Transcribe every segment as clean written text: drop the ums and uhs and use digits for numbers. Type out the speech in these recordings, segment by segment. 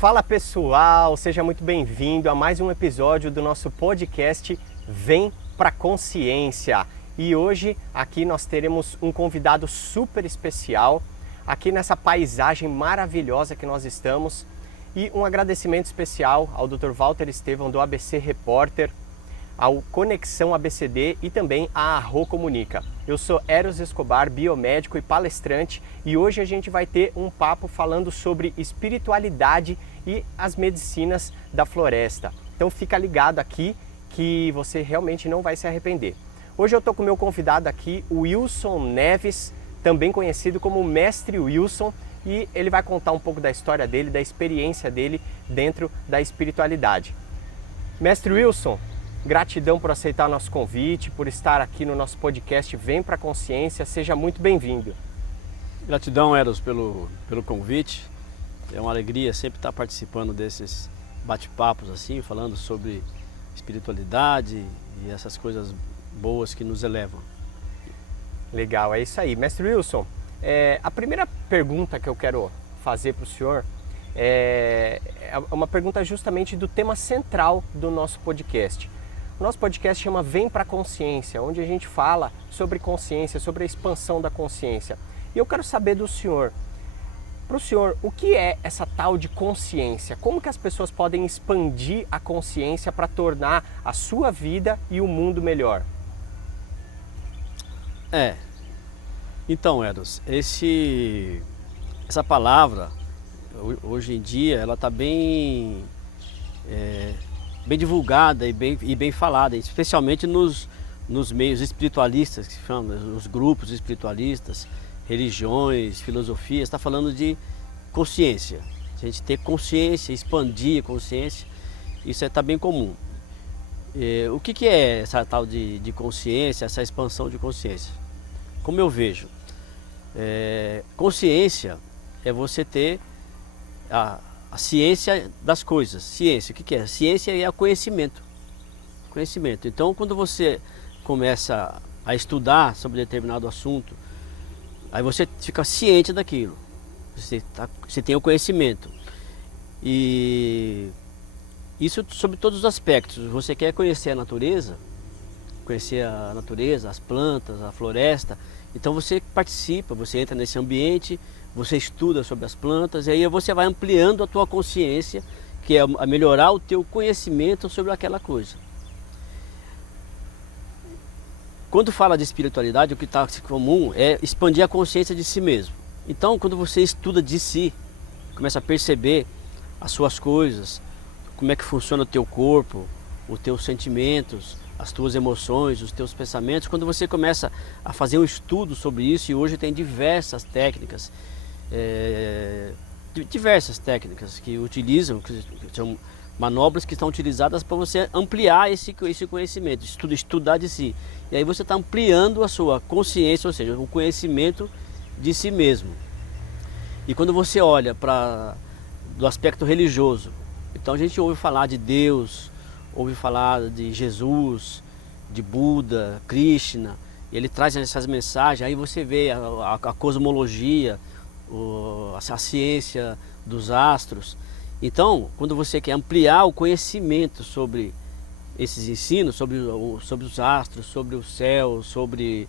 Fala pessoal, seja muito bem-vindo a mais um episódio do nosso podcast Vem Pra Consciência. E hoje aqui nós teremos um convidado super especial, aqui nessa paisagem maravilhosa que nós estamos. E um agradecimento especial ao Dr. Walter Estevão do ABC Repórter, ao Conexão ABCD e também à Arro Comunica. Eu sou Eros Escobar, biomédico e palestrante, e hoje a gente vai ter um papo falando sobre espiritualidade e as medicinas da floresta. Então fica ligado aqui que você realmente não vai se arrepender. Hoje eu estou com o meu convidado aqui, o Wilson Neves, também conhecido como Mestre Wilson, e ele vai contar um pouco da história dele, da experiência dele dentro da espiritualidade. Mestre Wilson, gratidão por aceitar o nosso convite, por estar aqui no nosso podcast Vem Pra Consciência, seja muito bem-vindo. Gratidão, Eros, pelo convite. É uma alegria sempre estar participando desses bate-papos assim, falando sobre espiritualidade e essas coisas boas que nos elevam. Legal, é isso aí. Mestre Wilson, a primeira pergunta que eu quero fazer para o senhor é uma pergunta justamente do tema central do nosso podcast. O nosso podcast chama Vem Pra Consciência, onde a gente fala sobre consciência, sobre a expansão da consciência. E eu quero saber do senhor, para o senhor, o que é essa tal de consciência? Como que as pessoas podem expandir a consciência para tornar a sua vida e o mundo melhor? Então, Eros, essa palavra, hoje em dia, ela está bem divulgada e bem falada, especialmente nos meios espiritualistas, que chamam, os grupos espiritualistas, religiões, filosofias, está falando de consciência. A gente ter consciência, expandir a consciência, isso está bem comum. O que é essa tal de consciência, essa expansão de consciência? Como eu vejo, consciência é você ter a ciência das coisas. Ciência, o que é? Ciência é conhecimento. Conhecimento. Então, quando você começa a estudar sobre determinado assunto, aí você fica ciente daquilo. Você tem o conhecimento. E isso sobre todos os aspectos. Você quer conhecer a natureza, as plantas, a floresta. Então você participa, você entra nesse ambiente, você estuda sobre as plantas, e aí você vai ampliando a tua consciência, que é a melhorar o teu conhecimento sobre aquela coisa. Quando fala de espiritualidade, o que está comum é expandir a consciência de si mesmo. Então, quando você estuda de si, começa a perceber as suas coisas, como é que funciona o teu corpo, os teus sentimentos, as tuas emoções, os teus pensamentos, quando você começa a fazer um estudo sobre isso, e hoje tem diversas técnicas, que utilizam, que são manobras que estão utilizadas para você ampliar esse conhecimento, estudar de si. E aí você está ampliando a sua consciência, ou seja, o conhecimento de si mesmo. E quando você olha do aspecto religioso, então a gente ouve falar de Deus, ouve falar de Jesus, de Buda, Krishna, e ele traz essas mensagens, aí você vê a cosmologia, a ciência dos astros. Então, quando você quer ampliar o conhecimento sobre esses ensinos, sobre os astros, sobre o céu, sobre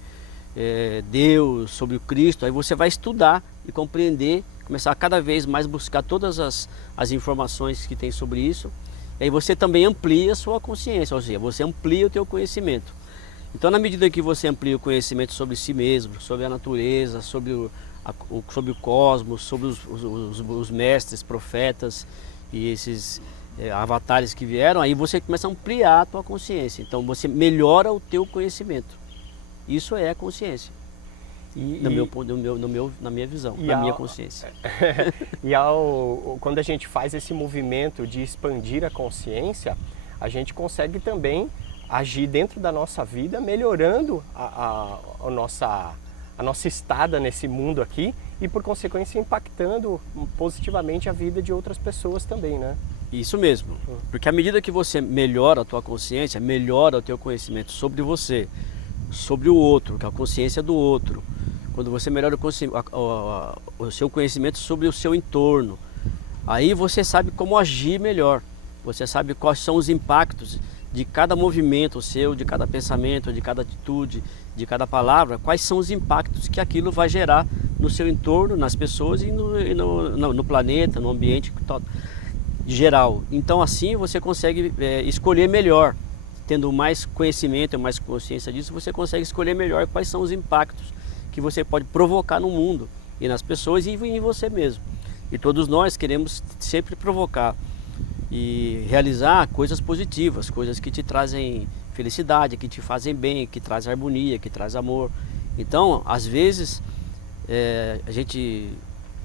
Deus, sobre o Cristo, aí você vai estudar e compreender, começar a cada vez mais buscar todas as informações que tem sobre isso. E aí você também amplia a sua consciência, ou seja, você amplia o teu conhecimento. Então, na medida que você amplia o conhecimento sobre si mesmo, sobre a natureza, sobre o cosmos, sobre os mestres, profetas e esses avatares que vieram, aí você começa a ampliar a tua consciência. Então, você melhora o teu conhecimento. Isso é a consciência. Na minha visão, na minha consciência. Quando a gente faz esse movimento de expandir a consciência, a gente consegue também agir dentro da nossa vida, melhorando a nossa estada nesse mundo aqui e, por consequência, impactando positivamente a vida de outras pessoas também, né? Isso mesmo, porque à medida que você melhora a tua consciência, melhora o teu conhecimento sobre você, sobre o outro, que é a consciência do outro. Quando você melhora o seu conhecimento sobre o seu entorno, Aí você sabe como agir melhor. Você sabe quais são os impactos de cada movimento seu, de cada pensamento, de cada atitude, de cada palavra. Quais são os impactos que aquilo vai gerar no seu entorno, nas pessoas e no planeta, no ambiente geral. Então assim você consegue escolher melhor. Tendo mais conhecimento e mais consciência disso, você consegue escolher melhor quais são os impactos que você pode provocar no mundo e nas pessoas e em você mesmo. E todos nós queremos sempre provocar e realizar coisas positivas, coisas que te trazem felicidade, que te fazem bem, que trazem harmonia, que trazem amor. Então, às vezes, a gente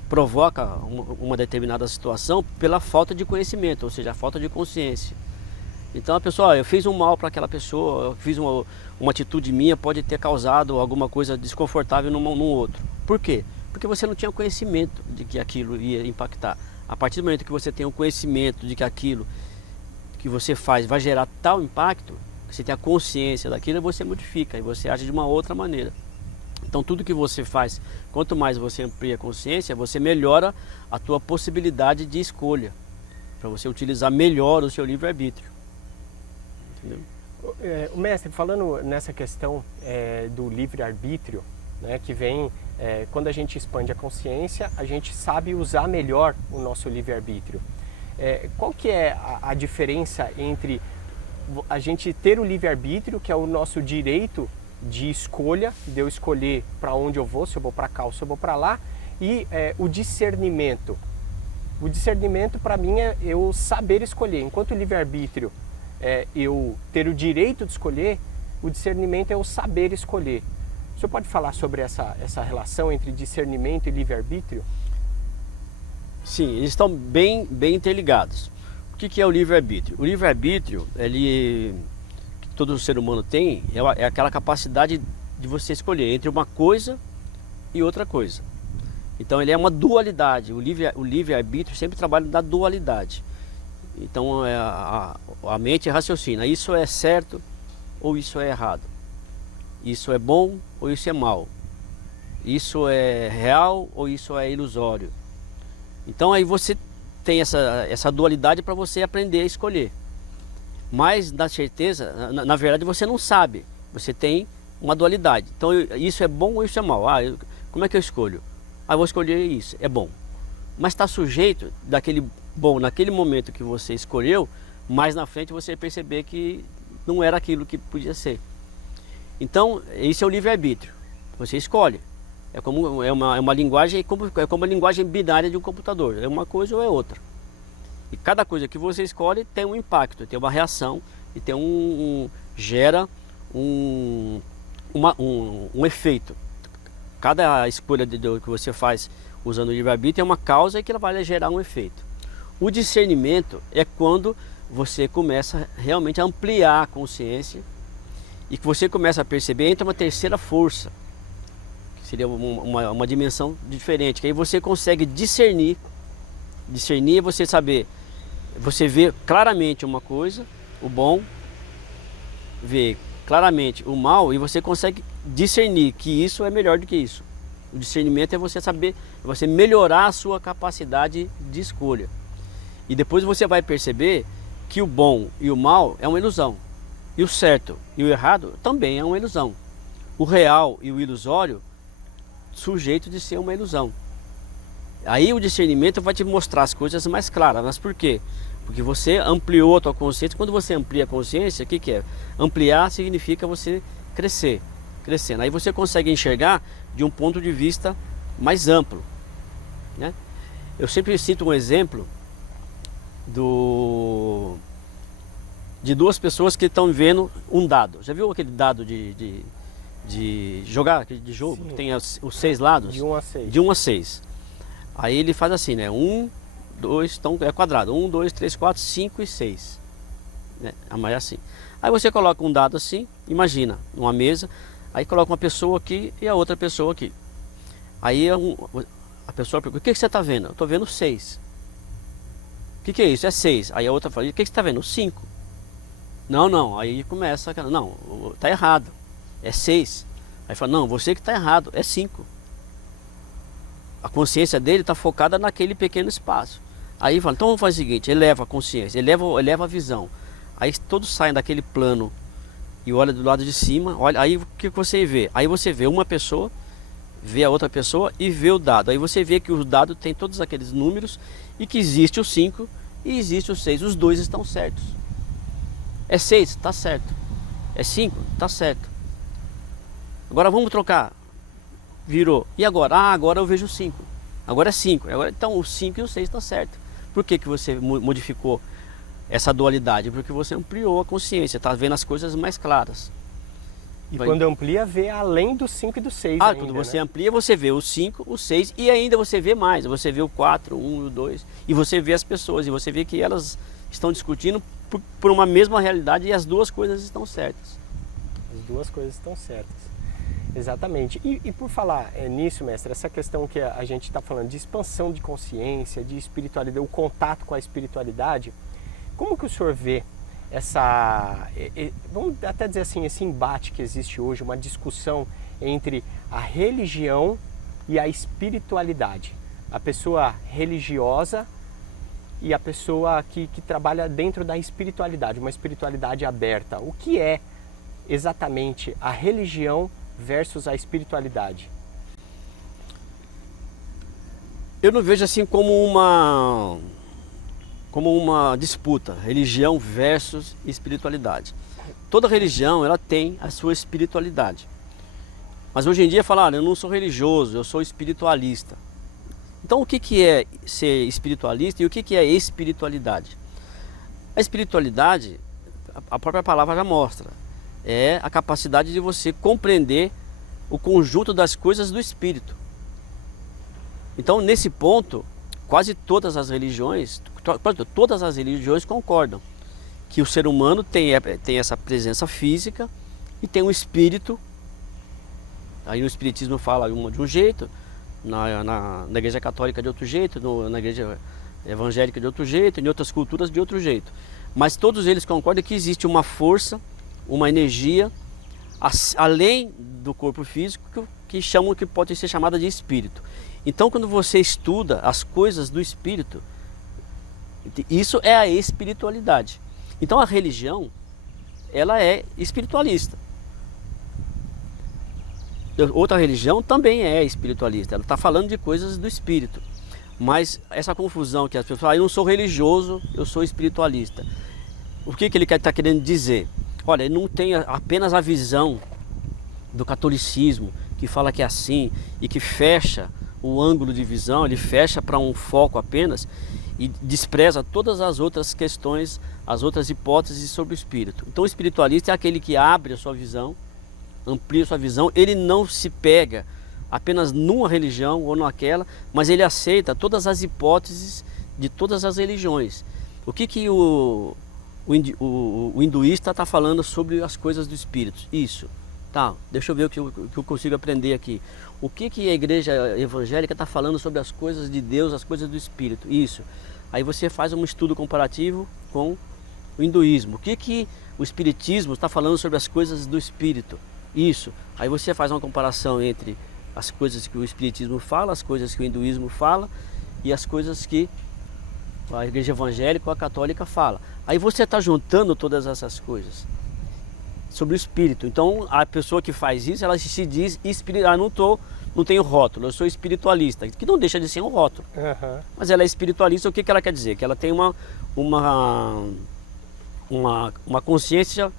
provoca uma determinada situação pela falta de conhecimento, ou seja, a falta de consciência. Então a pessoa, eu fiz um mal para aquela pessoa, eu fiz uma atitude minha, pode ter causado alguma coisa desconfortável num outro. Por quê? Porque você não tinha conhecimento de que aquilo ia impactar. A partir do momento que você tem o conhecimento de que aquilo que você faz vai gerar tal impacto, que você tem a consciência daquilo, você modifica e você age de uma outra maneira. Então tudo que você faz, quanto mais você amplia a consciência, você melhora a tua possibilidade de escolha, para você utilizar melhor o seu livre-arbítrio. O mestre, falando nessa questão do livre-arbítrio, né, que vem quando a gente expande a consciência, a gente sabe usar melhor o nosso livre-arbítrio. Qual que é a diferença entre a gente ter o livre-arbítrio, que é o nosso direito de escolha, de eu escolher para onde eu vou, se eu vou para cá ou se eu vou para lá, e o discernimento? O discernimento, para mim, é eu saber escolher, enquanto o livre-arbítrio eu ter o direito de escolher, o discernimento é o saber escolher. O senhor pode falar sobre essa relação entre discernimento e livre-arbítrio? Sim, eles estão bem interligados. O que é o livre-arbítrio? O livre-arbítrio, que todo ser humano tem, é aquela capacidade de você escolher entre uma coisa e outra coisa. Então ele é uma dualidade. O livre-arbítrio sempre trabalha na dualidade. Então a mente raciocina, isso é certo ou isso é errado, isso é bom ou isso é mal, isso é real ou isso é ilusório. Então aí você tem essa dualidade para você aprender a escolher. Mas na certeza, na verdade você não sabe, você tem uma dualidade. Então isso é bom ou isso é mal? Como é que eu escolho? Eu vou escolher isso, é bom. Mas está sujeito daquele bom naquele momento que você escolheu, mais na frente você perceber que não era aquilo que podia ser. Então, isso é o livre-arbítrio. Você escolhe. É uma linguagem, é como a linguagem binária de um computador. É uma coisa ou é outra. E cada coisa que você escolhe tem um impacto, tem uma reação e tem gera um efeito. Cada escolha que você faz usando o livre-arbítrio é uma causa e que ela vai gerar um efeito. O discernimento é quando você começa realmente a ampliar a consciência e que você começa a perceber, entra uma terceira força, que seria uma dimensão diferente, que aí você consegue discernir. Discernir é você saber, você vê claramente uma coisa, o bom, vê claramente o mal e você consegue discernir que isso é melhor do que isso. O discernimento é você saber, é você melhorar a sua capacidade de escolha. E depois você vai perceber que o bom e o mal é uma ilusão. E o certo e o errado também é uma ilusão. O real e o ilusório, sujeito de ser uma ilusão. Aí o discernimento vai te mostrar as coisas mais claras. Mas por quê? Porque você ampliou a tua consciência. Quando você amplia a consciência, o que é? Ampliar significa você crescer. Crescendo. Aí você consegue enxergar de um ponto de vista mais amplo, né? Eu sempre cito um exemplo de duas pessoas que estão vendo um dado. Já viu aquele dado de jogar, de jogo? Sim. Que tem os 6 lados? De 1 a 6. De 1 a 6. Aí ele faz assim, né? 1, 2, então é quadrado. 1, 2, 3, 4, 5 e 6. Né? Mas é assim. Aí você coloca um dado assim, imagina, numa mesa. Aí coloca uma pessoa aqui e a outra pessoa aqui. Aí a pessoa pergunta, o que você está vendo? Eu estou vendo 6. O que é isso? É 6. Aí a outra fala, o que você está vendo? 5. Não. Aí começa aquela, não, está errado. É 6. Aí fala, não, você que está errado. É 5. A consciência dele está focada naquele pequeno espaço. Aí fala, então vamos fazer o seguinte, eleva a consciência, eleva a visão. Aí todos saem daquele plano e olha do lado de cima, olha, aí o que você vê? Aí você vê uma pessoa, vê a outra pessoa e vê o dado. Aí você vê que o dado tem todos aqueles números e que existe o 5 e existe o 6. Os dois estão certos. É 6, está certo. É 5, está certo. Agora vamos trocar. Virou. E agora? Ah, agora eu vejo 5. Agora é 5. Então o 5 e o 6 estão certo. Por que você modificou essa dualidade? Porque você ampliou a consciência, está vendo as coisas mais claras. E quando amplia, vê além do 5 e do 6 Ah, ainda, quando você né? amplia, você vê o 5, o 6 e ainda você vê mais. Você vê o 4, o 1 e o 2. E você vê as pessoas e você vê que elas estão discutindo por uma mesma realidade e as duas coisas estão certas. As duas coisas estão certas. Exatamente. E por falar nisso, mestre, essa questão que a gente está falando de expansão de consciência, de espiritualidade, o contato com a espiritualidade, como que o senhor vê vamos até dizer assim, esse embate que existe hoje, uma discussão entre a religião e a espiritualidade? A pessoa religiosa e a pessoa que trabalha dentro da espiritualidade, uma espiritualidade aberta. O que é exatamente a religião versus a espiritualidade? Eu não vejo assim como uma disputa, religião versus espiritualidade. Toda religião ela tem a sua espiritualidade. Mas hoje em dia falar, eu não sou religioso, eu sou espiritualista. Então o que é ser espiritualista e o que é espiritualidade? A espiritualidade, a própria palavra já mostra, é a capacidade de você compreender o conjunto das coisas do espírito. Então nesse ponto, quase todas as religiões concordam que o ser humano tem essa presença física e tem um espírito. Aí o espiritismo fala de um jeito, na igreja católica de outro jeito, na igreja evangélica de outro jeito, em outras culturas de outro jeito. Mas todos eles concordam que existe uma força, uma energia, além do corpo físico, que pode ser chamada de espírito. Então quando você estuda as coisas do espírito, isso é a espiritualidade. Então a religião, ela é espiritualista. Outra religião também é espiritualista, ela está falando de coisas do espírito. Mas essa confusão que as pessoas falam, eu não sou religioso, eu sou espiritualista. O que ele está querendo dizer? Olha, ele não tem apenas a visão do catolicismo, que fala que é assim, e que fecha o ângulo de visão, ele fecha para um foco apenas, e despreza todas as outras questões, as outras hipóteses sobre o espírito. Então o espiritualista é aquele que abre a sua visão, amplia a sua visão, ele não se pega apenas numa religião ou naquela, mas ele aceita todas as hipóteses de todas as religiões. O que o hinduísta está falando sobre as coisas do espírito? Isso. Tá, deixa eu ver o que eu consigo aprender aqui. O que a igreja evangélica está falando sobre as coisas de Deus, as coisas do espírito? Isso. Aí você faz um estudo comparativo com o hinduísmo. O que o espiritismo está falando sobre as coisas do espírito? Isso. Aí você faz uma comparação entre as coisas que o espiritismo fala, as coisas que o hinduísmo fala e as coisas que a igreja evangélica ou a católica fala. Aí você está juntando todas essas coisas sobre o espírito. Então a pessoa que faz isso, ela se diz espírita. Não tenho rótulo, eu sou espiritualista, que não deixa de ser um rótulo. Uhum. Mas ela é espiritualista, o que ela quer dizer? Que ela tem uma consciência,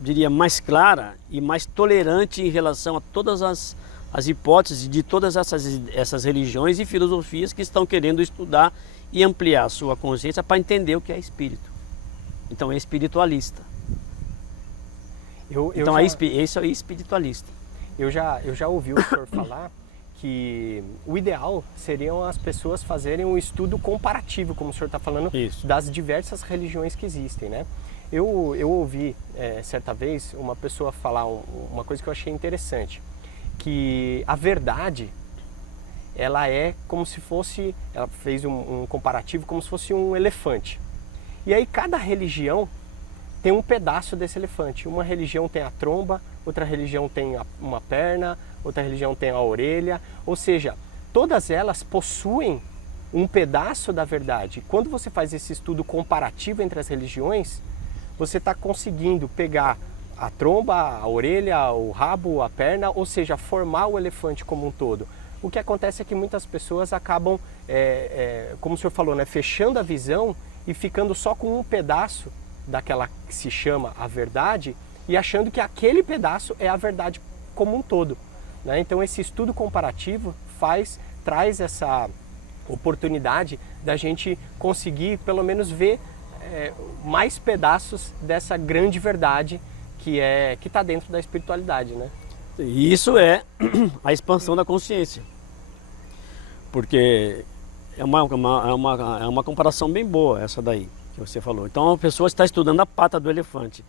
diria, mais clara e mais tolerante em relação a todas as hipóteses de todas essas religiões e filosofias que estão querendo estudar e ampliar a sua consciência para entender o que é espírito. Então é espiritualista. Esse é espiritualista. Eu já ouvi o senhor falar que o ideal seriam as pessoas fazerem um estudo comparativo, como o senhor está falando, Isso. das diversas religiões que existem, né? Eu ouvi certa vez uma pessoa falar uma coisa que eu achei interessante, que a verdade, ela é como se fosse, ela fez um comparativo como se fosse um elefante. E aí cada religião tem um pedaço desse elefante. Uma religião tem a tromba, outra religião tem uma perna, outra religião tem a orelha. Ou seja, todas elas possuem um pedaço da verdade. Quando você faz esse estudo comparativo entre as religiões, você está conseguindo pegar a tromba, a orelha, o rabo, a perna, ou seja, formar o elefante como um todo. O que acontece é que muitas pessoas acabam, como o senhor falou, né, fechando a visão e ficando só com um pedaço daquela que se chama a verdade e achando que aquele pedaço é a verdade como um todo, né? Então esse estudo comparativo traz essa oportunidade da gente conseguir pelo menos ver mais pedaços dessa grande verdade que está dentro da espiritualidade, né? E isso é a expansão da consciência, porque é uma comparação bem boa essa daí que você falou. Então a pessoa está estudando a pata do elefante,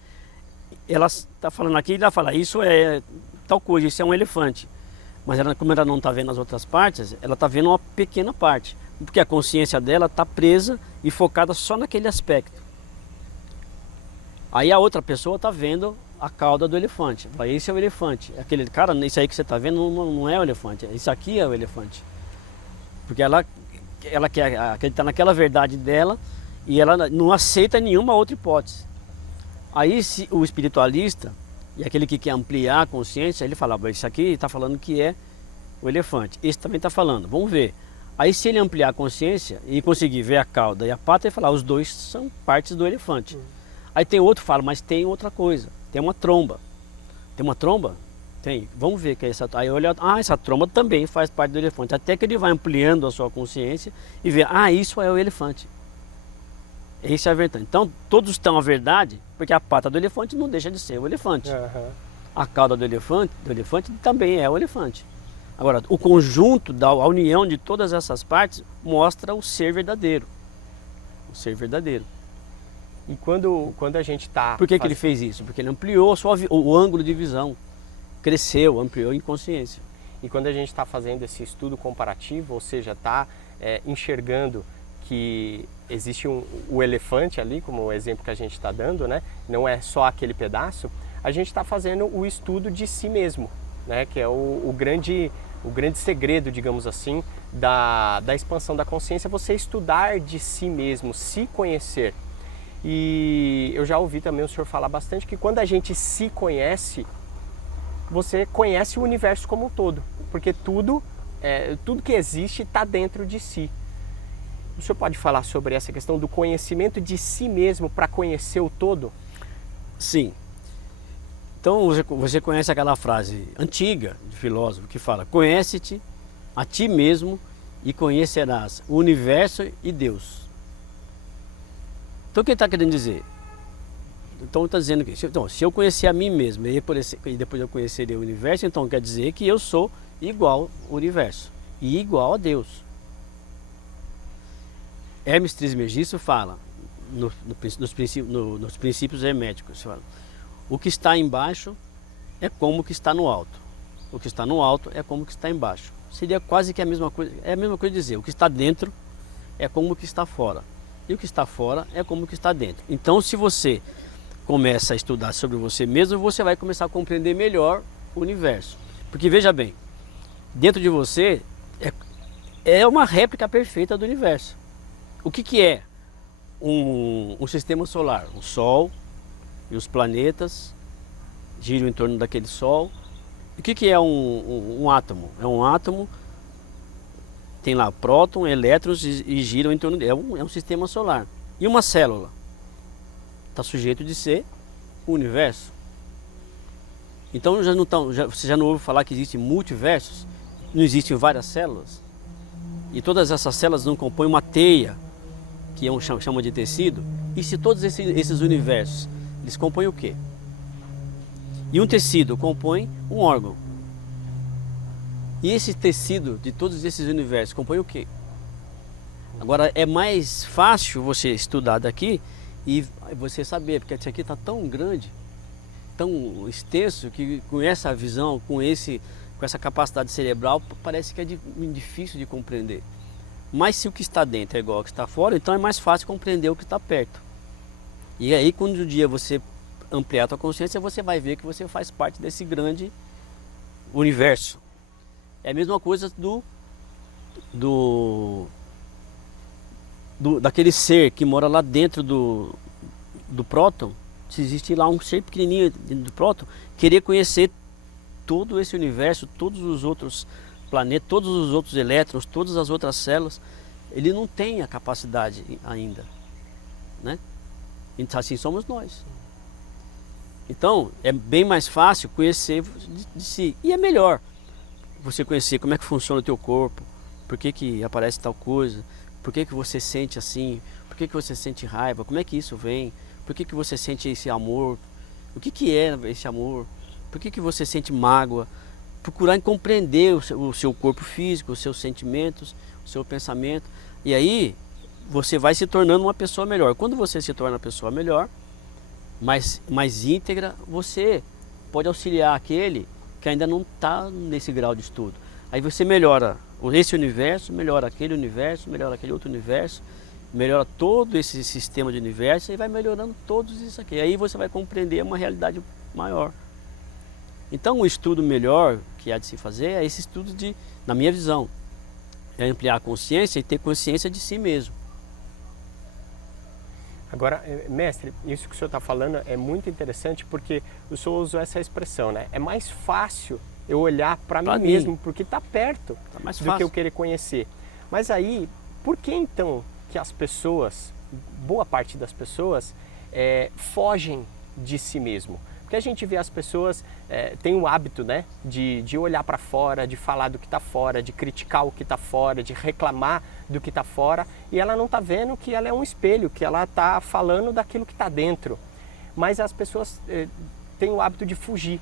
ela está falando aqui, ela fala, isso é tal coisa, isso é um elefante, mas ela, como ela não está vendo as outras partes, ela está vendo uma pequena parte, porque a consciência dela está presa e focada só naquele aspecto. Aí a outra pessoa está vendo a cauda do elefante. Esse é o elefante. Aquele cara, isso aí que você está vendo não é o elefante. Isso aqui é o elefante. Porque ela quer acreditar naquela verdade dela e ela não aceita nenhuma outra hipótese. Aí se o espiritualista e aquele que quer ampliar a consciência, ele fala, isso aqui está falando que é o elefante. Esse também está falando, vamos ver. Aí se ele ampliar a consciência e conseguir ver a cauda e a pata, ele fala, os dois são partes do elefante. Aí tem outro que fala, mas tem outra coisa. Tem uma tromba. Tem uma tromba? Tem. Vamos ver que é essa. Aí olha, essa tromba também faz parte do elefante. Até que ele vai ampliando a sua consciência e vê, isso é o elefante. Esse é a verdade. Então todos estão a verdade, porque a pata do elefante não deixa de ser o elefante. Uhum. A cauda do elefante também é o elefante. Agora, o conjunto, a união de todas essas partes mostra o ser verdadeiro. O ser verdadeiro. E quando a gente está... Por que ele fez isso? Porque ele ampliou o ângulo de visão, cresceu, ampliou em consciência. E quando a gente está fazendo esse estudo comparativo, ou seja, está enxergando que existe o elefante ali, como o exemplo que a gente está dando, né? Não é só aquele pedaço, a gente está fazendo o estudo de si mesmo, né? Que é o grande segredo, digamos assim, da expansão da consciência, você estudar de si mesmo, se conhecer. E eu já ouvi também o senhor falar bastante que quando a gente se conhece, você conhece o universo como um todo, porque tudo que existe está dentro de si. O senhor pode falar sobre essa questão do conhecimento de si mesmo para conhecer o todo? Sim. Então você conhece aquela frase antiga de filósofo que fala, conhece-te a ti mesmo e conhecerás o universo e Deus. Então o que ele está querendo dizer? Então está dizendo que se eu conhecer a mim mesmo e depois eu conhecer o universo, então quer dizer que eu sou igual ao universo e igual a Deus. Hermes Trismegisto fala, nos princípios herméticos, fala, o que está embaixo é como o que está no alto. O que está no alto é como o que está embaixo. Seria quase que a mesma coisa. É a mesma coisa dizer, o que está dentro é como o que está fora. E o que está fora é como o que está dentro. Então, se você começa a estudar sobre você mesmo, você vai começar a compreender melhor o universo. Porque veja bem, dentro de você é uma réplica perfeita do universo. O que é um sistema solar? O Sol e os planetas giram em torno daquele Sol. O que é um átomo? É um átomo, tem lá próton, elétrons e giram em torno dele. É um sistema solar. E uma célula? Está sujeito de ser o universo. Então você já não ouve falar que existem multiversos? Não existem várias células? E todas essas células não compõem uma teia, que chama de tecido? E se todos esses universos, eles compõem o quê? E um tecido compõe um órgão. E esse tecido de todos esses universos compõe o quê? Agora é mais fácil você estudar daqui e você saber, porque isso aqui está tão grande, tão extenso, que com essa visão, com essa capacidade cerebral, parece que é difícil de compreender. Mas se o que está dentro é igual ao que está fora, então é mais fácil compreender o que está perto. E aí quando um dia você ampliar a tua consciência, você vai ver que você faz parte desse grande universo. É a mesma coisa daquele ser que mora lá dentro do próton, se existe lá um ser pequenininho dentro do próton, querer conhecer todo esse universo, todos os outros planetas, todos os outros elétrons, todas as outras células, ele não tem a capacidade ainda, né? Então, assim somos nós. Então é bem mais fácil conhecer de si, e é melhor você conhecer como é que funciona o teu corpo, por que que aparece tal coisa, por que que você sente assim, por que que você sente raiva, como é que isso vem, por que que você sente esse amor, o que que é esse amor, por que que você sente mágoa. Procurar compreender o seu corpo físico, os seus sentimentos, o seu pensamento, e aí você vai se tornando uma pessoa melhor. Quando você se torna uma pessoa melhor, mais íntegra, você pode auxiliar aquele que ainda não está nesse grau de estudo. Aí você melhora esse universo, melhora aquele outro universo, melhora todo esse sistema de universo e vai melhorando todos isso aqui. Aí você vai compreender uma realidade maior. Então o estudo melhor que há de se fazer é esse estudo na minha visão, é ampliar a consciência e ter consciência de si mesmo. Agora, mestre, isso que o senhor está falando é muito interessante porque o senhor usou essa expressão, né? É mais fácil eu olhar para mim mesmo, porque está perto do que eu querer conhecer. Mas aí, por que então que as pessoas, boa parte das pessoas, fogem de si mesmo? Porque a gente vê as pessoas têm o hábito, né, de olhar para fora, de falar do que está fora, de criticar o que está fora, de reclamar do que está fora, e ela não está vendo que ela é um espelho, que ela está falando daquilo que está dentro. Mas as pessoas têm o hábito de fugir,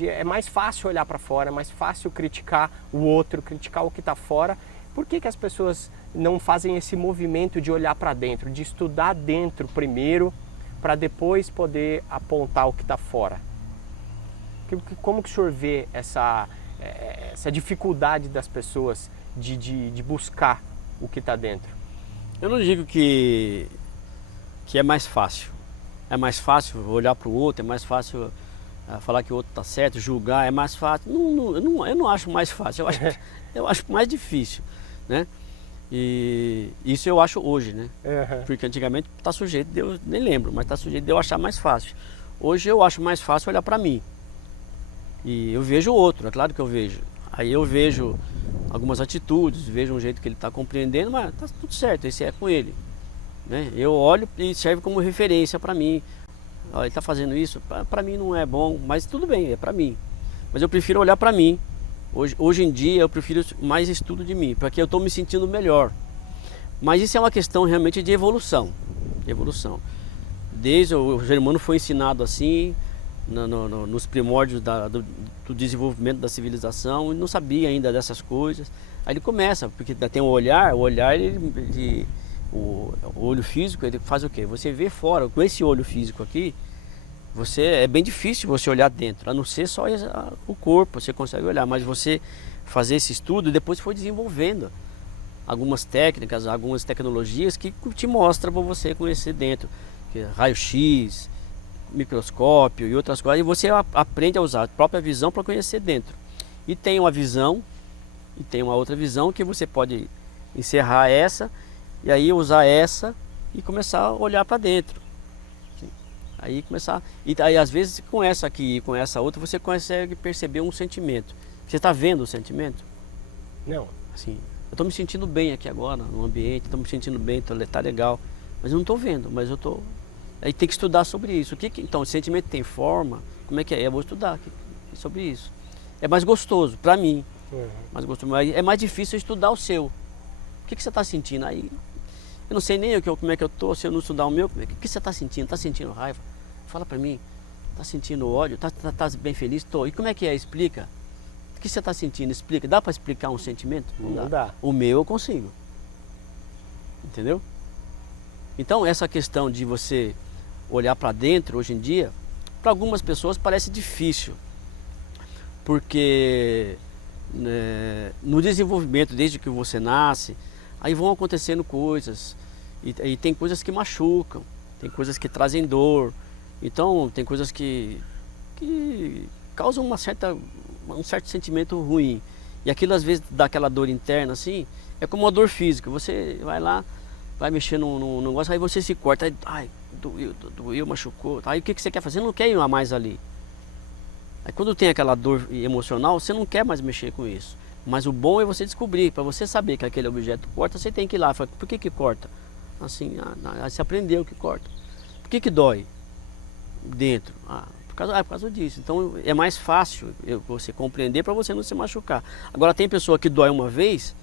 é mais fácil olhar para fora, é mais fácil criticar o outro, criticar o que está fora. Por que as pessoas não fazem esse movimento de olhar para dentro, de estudar dentro primeiro, para depois poder apontar o que está fora? Como que o senhor vê essa dificuldade das pessoas de buscar o que está dentro? Eu não digo que é mais fácil. É mais fácil olhar para o outro, é mais fácil falar que o outro está certo, julgar, é mais fácil. Eu não acho mais fácil, eu acho mais difícil, né? E isso eu acho hoje, né? Uhum. Porque antigamente está sujeito, eu nem lembro, mas está sujeito de eu achar mais fácil. Hoje eu acho mais fácil olhar para mim. E eu vejo o outro, é claro que eu vejo. Aí eu vejo algumas atitudes, vejo um jeito que ele está compreendendo, mas está tudo certo, esse é com ele, né? Eu olho e serve como referência para mim. Ele está fazendo isso, para mim não é bom, mas tudo bem, é para mim. Mas eu prefiro olhar para mim. Hoje em dia eu prefiro mais estudo de mim, porque eu estou me sentindo melhor. Mas isso é uma questão realmente de evolução. Desde o ser humano foi ensinado assim, nos primórdios do desenvolvimento da civilização, e não sabia ainda dessas coisas. Aí ele começa, porque tem o olhar o olho físico, ele faz o quê? Você vê fora, com esse olho físico aqui, é bem difícil você olhar dentro, a não ser só o corpo, você consegue olhar, mas você fazer esse estudo, depois foi desenvolvendo algumas técnicas, algumas tecnologias que te mostram para você conhecer dentro, raio-x, microscópio e outras coisas, e você aprende a usar a própria visão para conhecer dentro. E tem uma visão, e tem uma outra visão que você pode encerrar essa, e aí usar essa e começar a olhar para dentro. Aí começar, e aí às vezes com essa aqui e com essa outra você consegue perceber um sentimento. Você está vendo o sentimento? Não. Assim, eu estou me sentindo bem aqui agora no ambiente, estou me sentindo bem, tá legal, mas eu não estou vendo, mas eu estou. Aí tem que estudar sobre isso. Então, o sentimento tem forma, como é que é? Eu vou estudar sobre isso. É mais gostoso para mim, mais gostoso, mas é mais difícil estudar o seu. O que você está sentindo aí? Eu não sei nem como é que eu estou, se eu não estudar o meu. O que você está sentindo? Está sentindo raiva? Fala para mim. Está sentindo ódio? Está bem feliz? Estou. E como é que é? Explica. O que você está sentindo? Explica. Dá para explicar um sentimento? Não dá. O meu eu consigo. Entendeu? Então essa questão de você olhar para dentro hoje em dia, para algumas pessoas parece difícil. Porque no desenvolvimento, desde que você nasce, aí vão acontecendo coisas, e tem coisas que machucam, tem coisas que trazem dor, então tem coisas que causam um certo sentimento ruim, e aquilo às vezes dá aquela dor interna assim, é como uma dor física, você vai lá, vai mexer num negócio, aí você se corta, aí, ai, doeu, machucou. Aí o que você quer fazer? Você não quer ir mais ali. Aí quando tem aquela dor emocional, você não quer mais mexer com isso. Mas o bom é você descobrir, para você saber que aquele objeto corta, você tem que ir lá. Fala, por que corta? Assim, você aprendeu que corta. Por que dói dentro? Por causa disso. Então é mais fácil você compreender para você não se machucar. Agora tem pessoa que dói uma vez,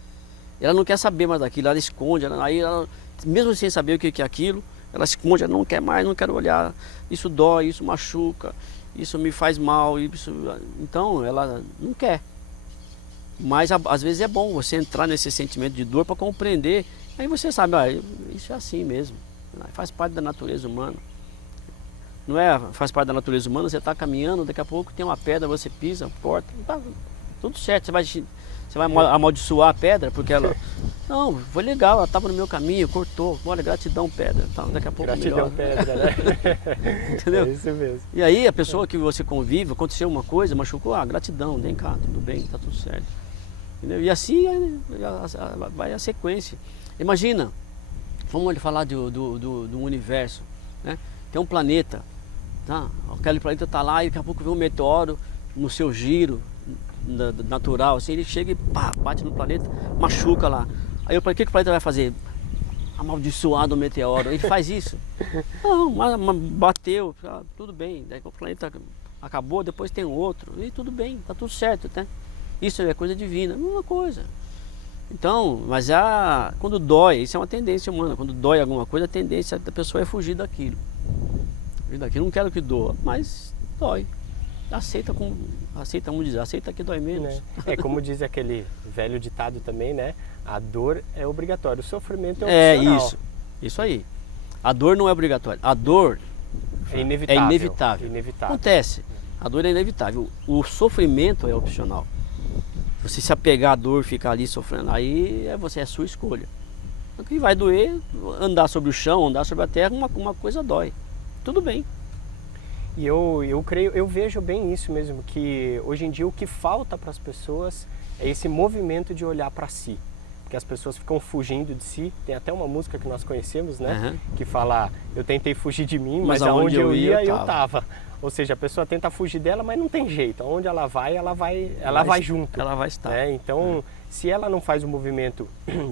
ela não quer saber mais daquilo, ela esconde, aí ela, mesmo sem saber o que é aquilo, ela esconde, ela não quer mais, não quer olhar, isso dói, isso machuca, isso me faz mal, então ela não quer. Mas às vezes é bom você entrar nesse sentimento de dor para compreender, aí você sabe, isso é assim mesmo, faz parte da natureza humana. Não é, faz parte da natureza humana, você está caminhando, daqui a pouco tem uma pedra, você pisa, corta, tá tudo certo, você vai amaldiçoar a pedra porque ela... Não, foi legal, ela estava no meu caminho, cortou, olha, gratidão pedra, então, daqui a pouco gratidão melhor. Pedra, né? Entendeu? É isso mesmo. E aí a pessoa que você convive, aconteceu uma coisa, machucou, gratidão, vem cá, tudo bem, tá tudo certo. Entendeu? E assim vai a sequência. Imagina, vamos falar do universo, né? Tem um planeta, tá? Aquele planeta está lá e daqui a pouco vem um meteoro no seu giro natural, assim, ele chega e pá, bate no planeta, machuca lá. Aí eu falei, o que o planeta vai fazer? Amaldiçoado o meteoro. Ele faz isso? Não, mas bateu, tudo bem. Daí o planeta acabou, depois tem outro, e tudo bem, tá tudo certo, né? Isso é coisa divina, mesma coisa. Então, mas quando dói, isso é uma tendência humana, quando dói alguma coisa, a tendência da pessoa é fugir daquilo. Não quero que doa, mas dói. Aceita, vamos dizer, aceita que dói menos. É como diz aquele velho ditado também, né? A dor é obrigatória, o sofrimento é opcional. Isso aí. A dor não é obrigatória, a dor é inevitável. Acontece, a dor é inevitável, o sofrimento é opcional. Você se apegar à dor, ficar ali sofrendo, aí é sua escolha. O que vai doer, andar sobre o chão, andar sobre a terra, uma coisa dói. Tudo bem. E eu vejo bem isso mesmo, que hoje em dia o que falta para as pessoas é esse movimento de olhar para si. Porque as pessoas ficam fugindo de si. Tem até uma música que nós conhecemos, né? Uhum. Que fala, eu tentei fugir de mim, mas aonde eu ia, eu tava. Ou seja, a pessoa tenta fugir dela, mas não tem jeito. Aonde ela vai junto. Ela vai estar. Né? Então, se ela não faz o movimento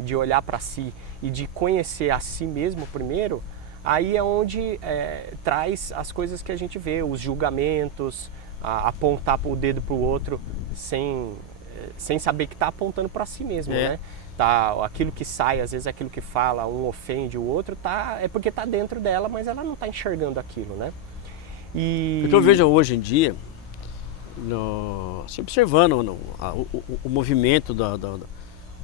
de olhar para si e de conhecer a si mesmo primeiro, aí é onde traz as coisas que a gente vê, os julgamentos, apontar o dedo para o outro sem saber que está apontando para si mesmo, né? Aquilo que sai, às vezes aquilo que fala, um ofende o outro, é porque está dentro dela, mas ela não está enxergando aquilo, né? O que eu vejo hoje em dia, observando o movimento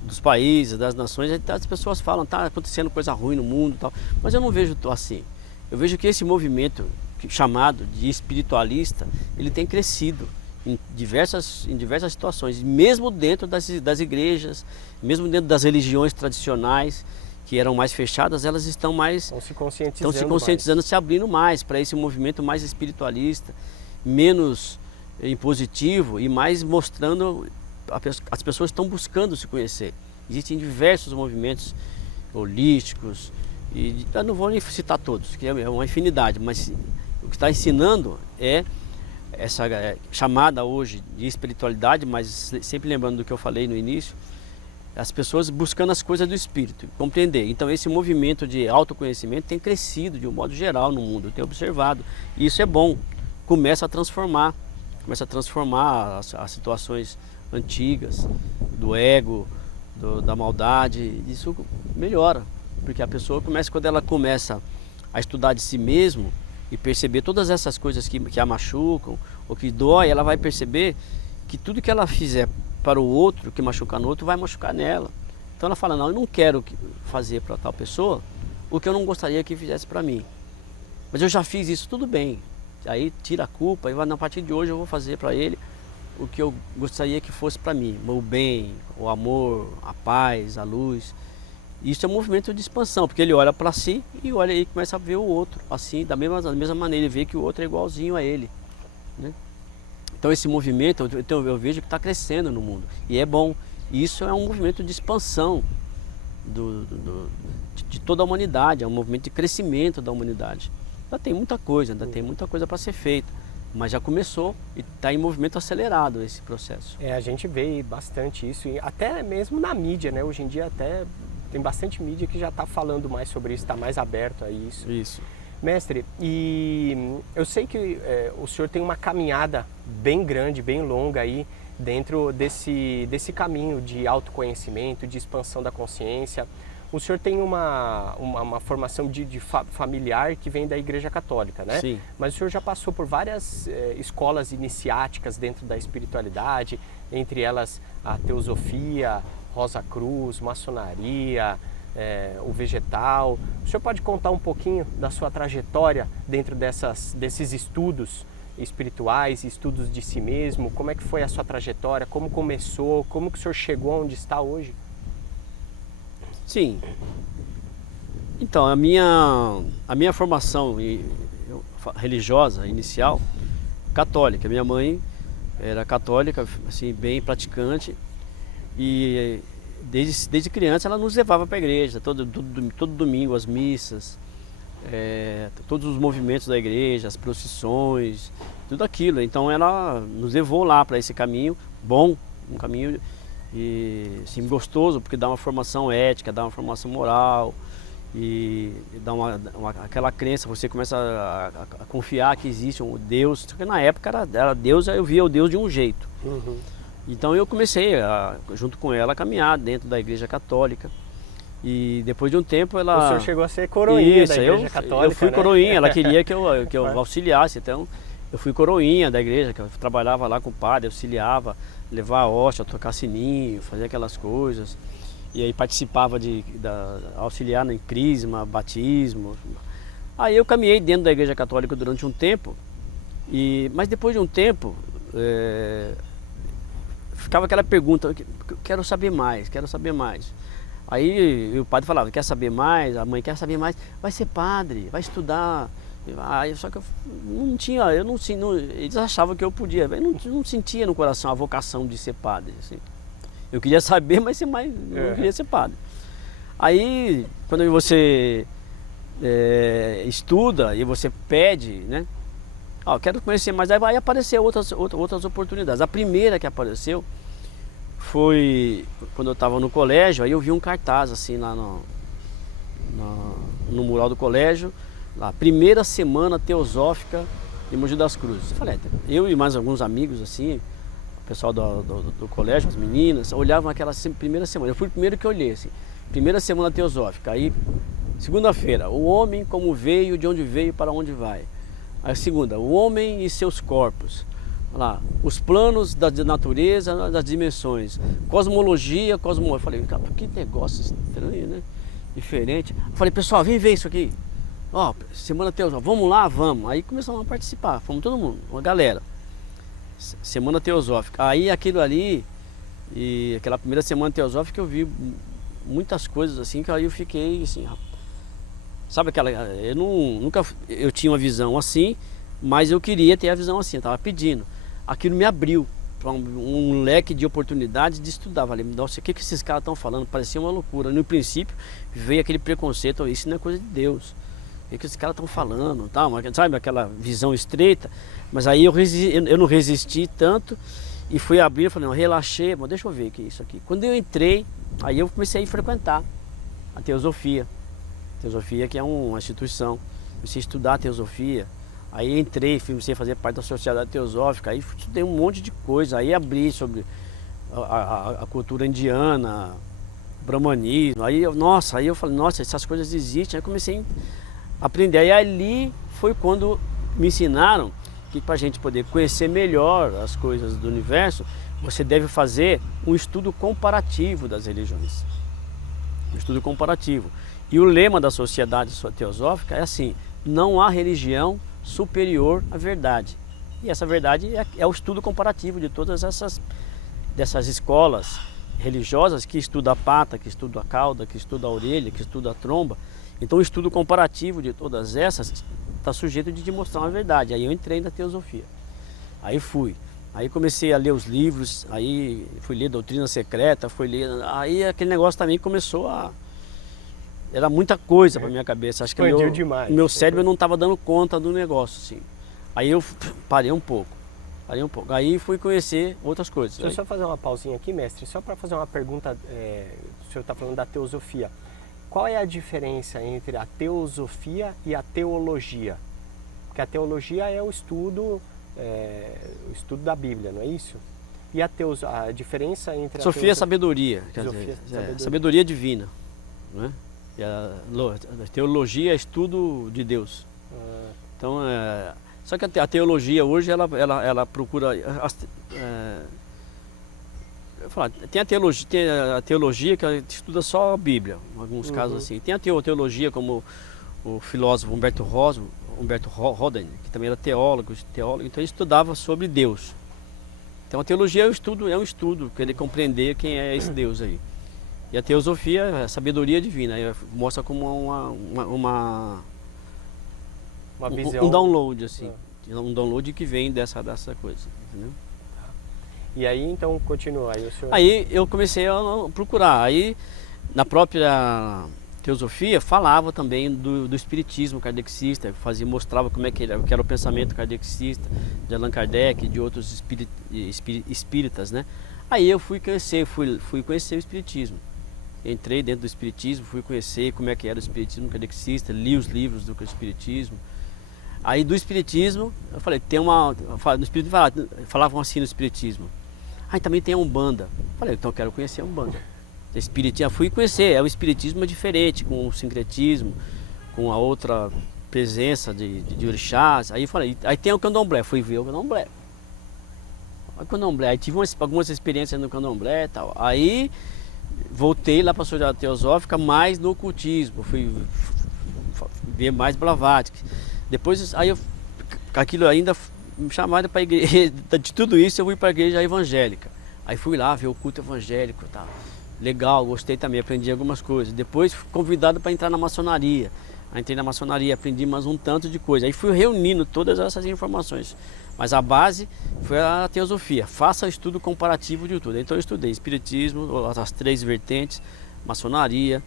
dos países, das nações, as pessoas falam, tá acontecendo coisa ruim no mundo e tal, mas eu não vejo assim. Eu vejo que esse movimento chamado de espiritualista, ele tem crescido em diversas situações, mesmo dentro das igrejas, mesmo dentro das religiões tradicionais, que eram mais fechadas, elas estão se conscientizando, se abrindo mais para esse movimento mais espiritualista, menos impositivo e mais mostrando, as pessoas estão buscando se conhecer. Existem diversos movimentos holísticos, e eu não vou nem citar todos, que é uma infinidade, mas o que está ensinando é essa chamada hoje de espiritualidade, mas sempre lembrando do que eu falei no início, as pessoas buscando as coisas do espírito, compreender. Então esse movimento de autoconhecimento tem crescido de um modo geral no mundo, eu tenho observado, e isso é bom, começa a transformar as situações antigas, do ego, da maldade, isso melhora, porque a pessoa quando ela começa a estudar de si mesmo e perceber todas essas coisas que a machucam ou que dói, ela vai perceber que tudo que ela fizer para o outro, que machucar no outro, vai machucar nela. Então ela fala, não, eu não quero fazer para tal pessoa o que eu não gostaria que fizesse para mim, mas eu já fiz isso, tudo bem. Aí tira a culpa e vai, a partir de hoje eu vou fazer para ele o que eu gostaria que fosse para mim, o bem, o amor, a paz, a luz. Isso é um movimento de expansão, porque ele olha para si e olha e começa a ver o outro, assim, da mesma maneira, ele vê que o outro é igualzinho a ele, né? Então esse movimento, eu vejo que está crescendo no mundo, e é bom. Isso é um movimento de expansão, de toda a humanidade, é um movimento de crescimento da humanidade. Ainda tem muita coisa para ser feita, mas já começou e está em movimento acelerado esse processo. A gente vê bastante isso, até mesmo na mídia, né? Hoje em dia até tem bastante mídia que já está falando mais sobre isso, está mais aberto a isso. Isso. Mestre, e eu sei que o senhor tem uma caminhada bem grande, bem longa aí dentro desse caminho de autoconhecimento, de expansão da consciência. O senhor tem uma formação familiar que vem da Igreja Católica, né? Sim. Mas o senhor já passou por várias escolas iniciáticas dentro da espiritualidade, entre elas a teosofia, Rosa Cruz, maçonaria, o vegetal. O senhor pode contar um pouquinho da sua trajetória dentro desses estudos espirituais, estudos de si mesmo? Como é que foi a sua trajetória? Como começou? Como que o senhor chegou onde está hoje? Sim. Então, a minha formação religiosa inicial, católica. Minha mãe era católica, assim, bem praticante, e desde criança ela nos levava para a igreja, todo domingo, as missas, todos os movimentos da igreja, as procissões, tudo aquilo. Então ela nos levou lá para esse caminho bom, um caminho assim, gostoso, porque dá uma formação ética, dá uma formação moral e dá aquela crença, você começa a confiar que existe um Deus, porque na época era Deus, eu via o Deus de um jeito. Uhum. Então eu comecei, junto com ela, a caminhar dentro da Igreja Católica. E depois de um tempo ela... O senhor chegou a ser coroinha da Igreja Católica, eu fui, né? coroinha, ela queria que eu auxiliasse, então eu fui coroinha da igreja, que eu trabalhava lá com o padre, auxiliava, levar a hóstia, tocar sininho, fazer aquelas coisas. E aí participava auxiliar em crisma, batismo. Aí eu caminhei dentro da Igreja Católica durante um tempo, mas depois de um tempo, ficava aquela pergunta, quero saber mais. Aí o padre falava, quer saber mais? A mãe quer saber mais, vai ser padre, vai estudar. Só que eu não tinha, eles achavam que eu podia, eu não sentia no coração a vocação de ser padre. Assim. Eu queria saber, mas não queria ser padre. Aí, quando você estuda e você pede, né? Quero conhecer mais, aí aparecer outras oportunidades. A primeira que apareceu foi quando eu estava no colégio, aí eu vi um cartaz assim lá no mural do colégio, lá, primeira semana teosófica de Mogi das Cruzes. Eu falei, eu e mais alguns amigos assim, o pessoal do colégio, as meninas, olhavam aquela primeira semana. Eu fui o primeiro que olhei, assim, primeira semana teosófica. Aí, segunda-feira, o homem como veio, de onde veio, para onde vai. Aí, segunda, o homem e seus corpos. Lá, os planos da natureza, das dimensões, cosmologia. Eu falei, cara, que negócio estranho, né? Diferente. Eu falei, pessoal, vem ver isso aqui. Semana teosófica, vamos lá, vamos. Aí começamos a participar, fomos todo mundo, uma galera. Semana teosófica. Aí aquilo ali, e aquela primeira semana teosófica eu vi muitas coisas assim, que aí eu fiquei assim, sabe aquela, eu tinha uma visão assim, mas eu queria ter a visão assim, eu estava pedindo. Aquilo me abriu para um leque de oportunidades de estudar. Falei, nossa, o que esses caras estão falando? Parecia uma loucura. No princípio veio aquele preconceito, isso não é coisa de Deus. O que esses caras estão falando, tá? Sabe aquela visão estreita? Mas aí eu não resisti tanto e fui abrir, falei, não, relaxei, mas deixa eu ver o que é isso aqui. Quando eu entrei, aí eu comecei a frequentar a teosofia. Teosofia, que é uma instituição. Comecei a estudar a teosofia. Aí entrei, comecei a fazer parte da sociedade teosófica, aí estudei um monte de coisa, aí abri sobre a cultura indiana, brahmanismo, aí eu falei, nossa, essas coisas existem, aí comecei a aprender. Aí ali foi quando me ensinaram que para a gente poder conhecer melhor as coisas do universo, você deve fazer um estudo comparativo das religiões. Um estudo comparativo. E o lema da sociedade teosófica é assim, não há religião superior à verdade. E essa verdade é o estudo comparativo de todas dessas escolas religiosas que estuda a pata, que estuda a cauda, que estuda a orelha, que estuda a tromba. Então o estudo comparativo de todas essas está sujeito de te mostrar uma verdade. Aí eu entrei na teosofia. Aí comecei a ler os livros, aí fui ler Doutrina Secreta, aí aquele negócio também começou a era muita coisa para minha cabeça. Acho que Expandiu demais. meu cérebro não estava dando conta do negócio, assim. Aí eu parei um pouco. Aí fui conhecer outras coisas. Deixa eu só fazer uma pausinha aqui, mestre, só para fazer uma pergunta. O senhor está falando da teosofia. Qual é a diferença entre a teosofia e a teologia? Porque a teologia é o estudo da Bíblia, não é isso? E a diferença entre Sofia é sabedoria, quer Sofia, dizer, sabedoria divina, né? E a teologia é estudo de Deus. Então, só que a teologia hoje ela procura tem a teologia que estuda só a Bíblia, em alguns casos assim. Tem a teologia como o filósofo Humberto Roden, que também era teólogo, então ele estudava sobre Deus. Então a teologia é um estudo, querer compreender quem é esse Deus aí. E a teosofia é a sabedoria divina, mostra como uma visão, um download assim, um download que vem dessa coisa, entendeu? E aí então continua, aí o senhor... Aí eu comecei a procurar, aí na própria teosofia falava também do espiritismo kardecista, mostrava como é que era o pensamento kardecista, de Allan Kardec, de outros espíritas, né? Aí eu fui conhecer o espiritismo. Entrei dentro do espiritismo, fui conhecer como é que era o espiritismo kardecista, li os livros do espiritismo. Aí do espiritismo, eu falei, no espiritismo falavam assim no espiritismo. Aí também tem a Umbanda. Falei, então eu quero conhecer a Umbanda. Espiritismo, fui conhecer, é um espiritismo diferente, com o sincretismo, com a outra presença de orixás. Aí falei, aí tem o candomblé, fui ver o candomblé. Aí tive algumas experiências no candomblé e tal. Aí voltei lá para a Sociedade Teosófica, mais no ocultismo, fui ver mais Blavatsky. Depois, aquilo ainda me chamaram para a igreja, de tudo isso eu fui para a igreja evangélica. Aí fui lá ver o culto evangélico e tal. Legal, gostei também, aprendi algumas coisas. Depois fui convidado para entrar na maçonaria. Aí entrei na maçonaria, aprendi mais um tanto de coisa. Aí fui reunindo todas essas informações. Mas a base foi a teosofia. Faça estudo comparativo de tudo. Então eu estudei espiritismo, as 3 vertentes, maçonaria.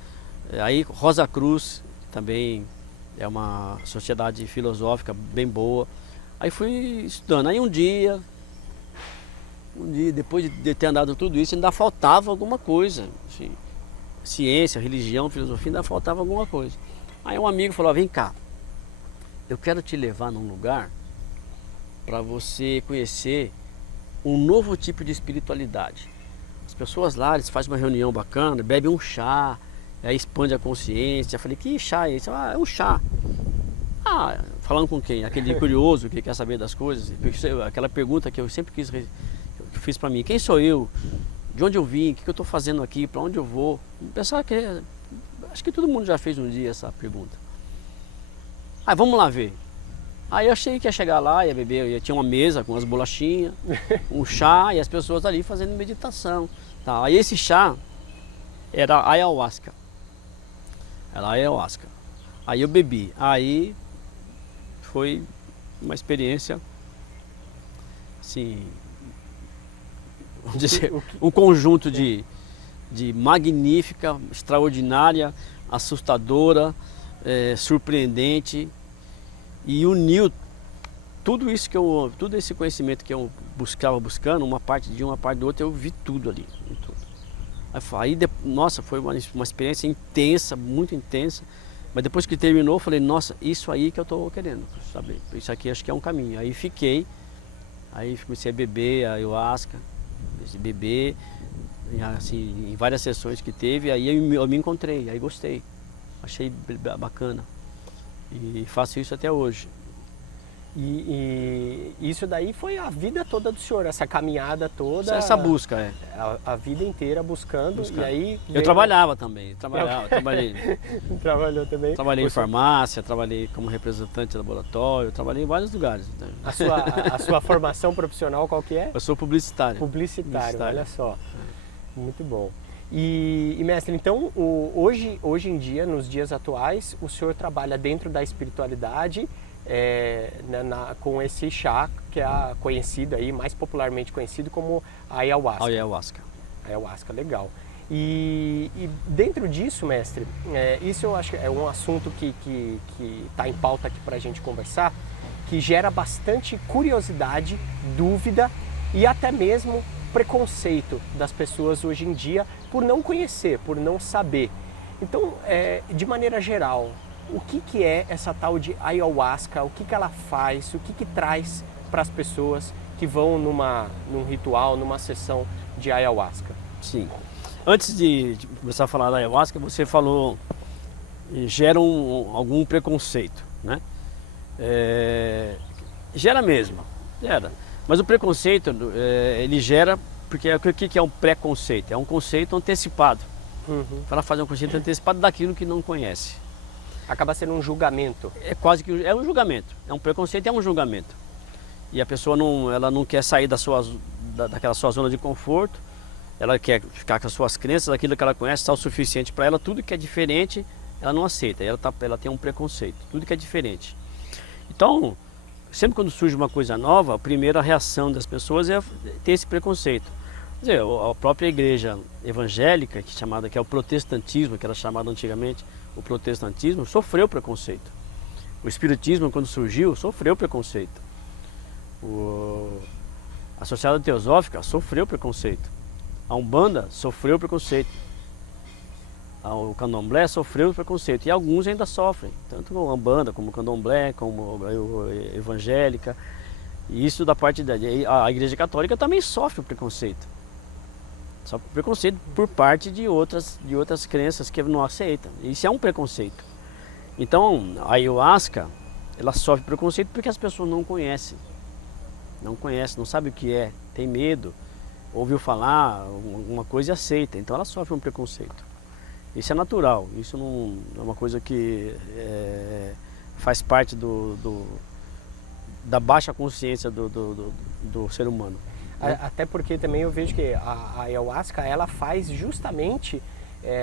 Aí Rosa Cruz, também é uma sociedade filosófica bem boa. Aí fui estudando. Aí um dia, depois de ter andado tudo isso, ainda faltava alguma coisa. Assim, ciência, religião, filosofia, ainda faltava alguma coisa. Aí um amigo falou, vem cá, eu quero te levar num lugar para você conhecer um novo tipo de espiritualidade. As pessoas lá, eles fazem uma reunião bacana, bebem um chá, aí expande a consciência. Eu falei, que chá é esse? Ah, é um chá. Ah, falando com quem? Aquele curioso que quer saber das coisas. Aquela pergunta que eu sempre fiz para mim, quem sou eu? De onde eu vim? O que eu estou fazendo aqui? Para onde eu vou? Acho que todo mundo já fez um dia essa pergunta. Aí vamos lá ver. Aí eu achei que ia chegar lá, ia beber, tinha uma mesa com as bolachinhas, um chá e as pessoas ali fazendo meditação. Tá. Aí esse chá era ayahuasca. Aí eu bebi. Aí foi uma experiência, assim, vamos dizer, um conjunto de magnífica, extraordinária, assustadora, surpreendente, e uniu tudo isso todo esse conhecimento que eu buscando, uma parte de uma parte do outra, eu vi tudo ali. Aí nossa, foi uma experiência intensa, muito intensa. Mas depois que terminou, eu falei, nossa, isso aí que eu estou querendo, sabe? Isso aqui acho que é um caminho. Aí aí comecei a beber a ayahuasca, assim, em várias sessões que teve, aí eu me encontrei, aí gostei, achei bacana. E faço isso até hoje. E isso daí foi a vida toda do senhor, essa caminhada toda. Essa busca, a vida inteira buscando. E aí eu trabalhava também, trabalhei. Trabalhou também? Trabalhei em farmácia, trabalhei como representante de laboratório, trabalhei em vários lugares. A sua formação profissional qual que é? Eu sou publicitário. Publicitário, olha só. Muito bom. E mestre, então hoje em dia, nos dias atuais, o senhor trabalha dentro da espiritualidade, com esse chá que é conhecido aí, mais popularmente conhecido como a ayahuasca. Ayahuasca. Ayahuasca, legal. E dentro disso, mestre, isso eu acho que é um assunto que está em pauta aqui para a gente conversar, que gera bastante curiosidade, dúvida e até mesmo preconceito das pessoas hoje em dia por não conhecer, por não saber. Então, de maneira geral, o que é essa tal de ayahuasca, o que ela faz, o que traz para as pessoas que vão num ritual, numa sessão de ayahuasca? Sim. Antes de começar a falar da ayahuasca, você falou gera algum preconceito, né? Gera mesmo, gera. Mas o preconceito, ele gera, porque o que é um preconceito? É um conceito antecipado. Para fazer um conceito antecipado daquilo que não conhece. Acaba sendo um julgamento. É quase que um julgamento. É um preconceito, é um julgamento. E a pessoa não quer sair daquela sua zona de conforto. Ela quer ficar com as suas crenças, aquilo que ela conhece está o suficiente para ela. Tudo que é diferente, ela não aceita. Ela tem um preconceito. Tudo que é diferente. Então, sempre quando surge uma coisa nova, a primeira reação das pessoas é ter esse preconceito. Quer dizer, a própria igreja evangélica, que é o protestantismo, que era chamado antigamente o protestantismo, sofreu preconceito. O espiritismo, quando surgiu, sofreu preconceito. A Sociedade Teosófica sofreu preconceito. A Umbanda sofreu preconceito. O Candomblé sofreu preconceito. E alguns ainda sofrem, tanto a Umbanda como o Candomblé, como a evangélica. E isso da parte a Igreja Católica também sofre o preconceito. Sofre preconceito por parte de outras crenças que não aceitam. Isso é um preconceito. Então, a ayahuasca, ela sofre preconceito porque as pessoas não conhecem. Não conhecem, não sabem o que é, tem medo, ouviu falar alguma coisa e aceita. Então ela sofre um preconceito. Isso é natural, isso não é uma coisa que faz parte da baixa consciência do ser humano. Até porque também eu vejo que a ayahuasca, ela faz justamente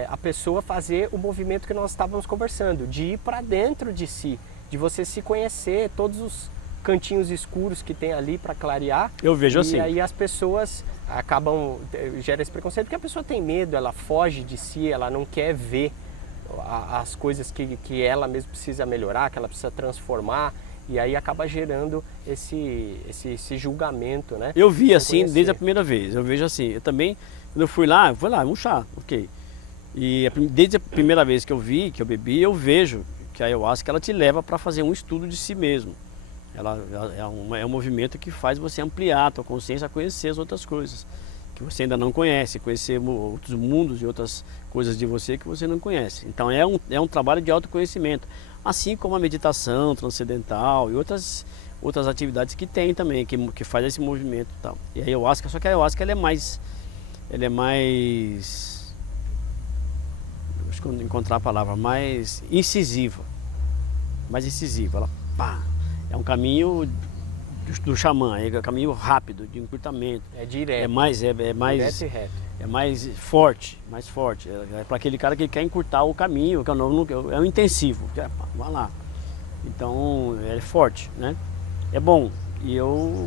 a pessoa fazer o movimento que nós estávamos conversando, de ir para dentro de si, de você se conhecer, todos os cantinhos escuros que tem ali para clarear. Eu vejo assim. E aí as pessoas gera esse preconceito porque a pessoa tem medo, ela foge de si, ela não quer ver as coisas que ela mesma precisa melhorar, que ela precisa transformar. E aí acaba gerando esse julgamento, né? Eu vi assim desde a primeira vez. Eu vejo assim. Eu também, quando eu fui lá, um chá, ok. E desde a primeira vez que eu bebi, eu vejo que a ayahuasca ela te leva para fazer um estudo de si mesmo. Ela é um movimento que faz você ampliar a tua consciência, a conhecer as outras coisas que você ainda não conhece, conhecer outros mundos e outras coisas de você que você não conhece. Então é um trabalho de autoconhecimento. Assim como a meditação transcendental e outras atividades que tem também, que faz esse movimento e tal. E a ayahuasca, só que a ayahuasca ela é mais, deixa eu encontrar a palavra, mais incisiva. Ela, pá, é um caminho do xamã, é um caminho rápido, de encurtamento. É direto. É mais direto e reto. É mais forte. É para aquele cara que quer encurtar o caminho, que é um intensivo. Vai lá. Então, é forte, né? É bom.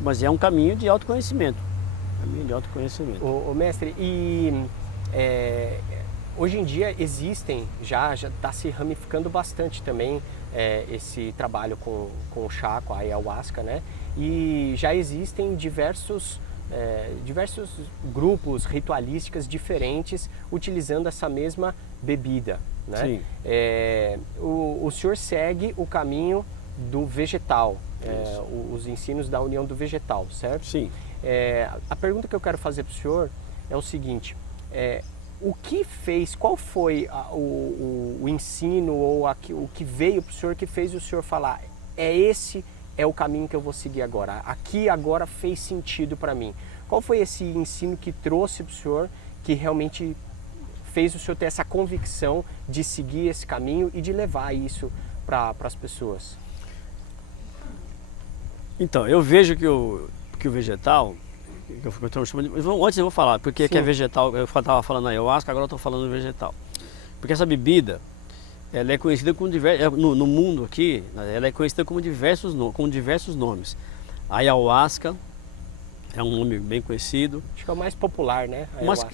Mas é um caminho de autoconhecimento. Mestre, hoje em dia existem, já está se ramificando bastante também esse trabalho com o chá, com a ayahuasca, né? E já existem diversos grupos ritualísticos diferentes utilizando essa mesma bebida, né? Sim. O senhor segue o caminho do vegetal, os ensinos da união do vegetal, certo? Sim. A pergunta que eu quero fazer para o senhor é o seguinte: qual foi o ensino ou o que veio para o senhor que fez o senhor falar, esse é o caminho que eu vou seguir agora, aqui agora fez sentido para mim? Qual foi esse ensino que trouxe para o senhor, que realmente fez o senhor ter essa convicção de seguir esse caminho e de levar isso para as pessoas? Então, eu vejo que o vegetal, antes eu vou falar, porque que é vegetal, eu estava falando ayahuasca, agora eu estou falando vegetal. Porque essa bebida, ela é conhecida no mundo aqui, ela é conhecida com diversos nomes. A ayahuasca, É um nome bem conhecido. Acho que é o mais popular, né? Mas,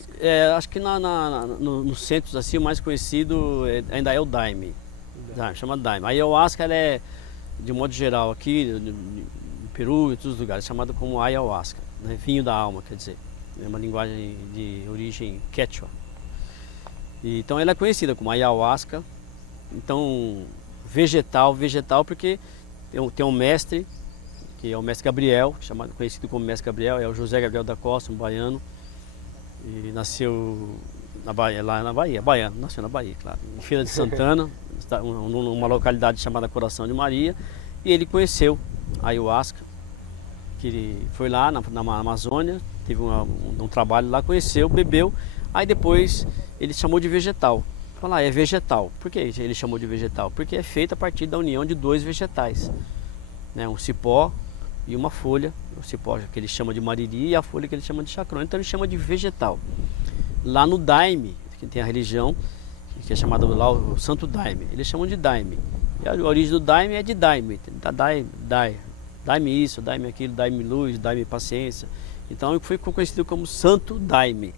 acho que nos centros assim, o mais conhecido ainda é o daime. Chama daime. A ayahuasca ela é, de modo geral, aqui no Peru e em todos os lugares, chamada como ayahuasca, né? Vinho da alma, quer dizer. É uma linguagem de origem quechua. Então ela é conhecida como ayahuasca. Então, vegetal porque tem um mestre, que é o mestre Gabriel, conhecido como mestre Gabriel, é o José Gabriel da Costa, um baiano, e nasceu na Bahia, lá na Bahia, baiano, nasceu na Bahia, claro, em Feira de Santana, numa localidade chamada Coração de Maria, e ele conheceu a ayahuasca, que ele foi lá na Amazônia, teve um trabalho lá, conheceu, bebeu, aí depois ele chamou de vegetal. Fala, é vegetal. Por que ele chamou de vegetal? Porque é feito a partir da união de dois vegetais, né? Um cipó e uma folha, o cipó que ele chama de mariri e a folha que ele chama de chacrona, então ele chama de vegetal. Lá no daime, que tem a religião, que é chamada lá o Santo Daime, eles chamam de daime. E a origem do daime é de daime, daime isso, daime aquilo, daime luz, daime paciência. Então foi conhecido como Santo Daime.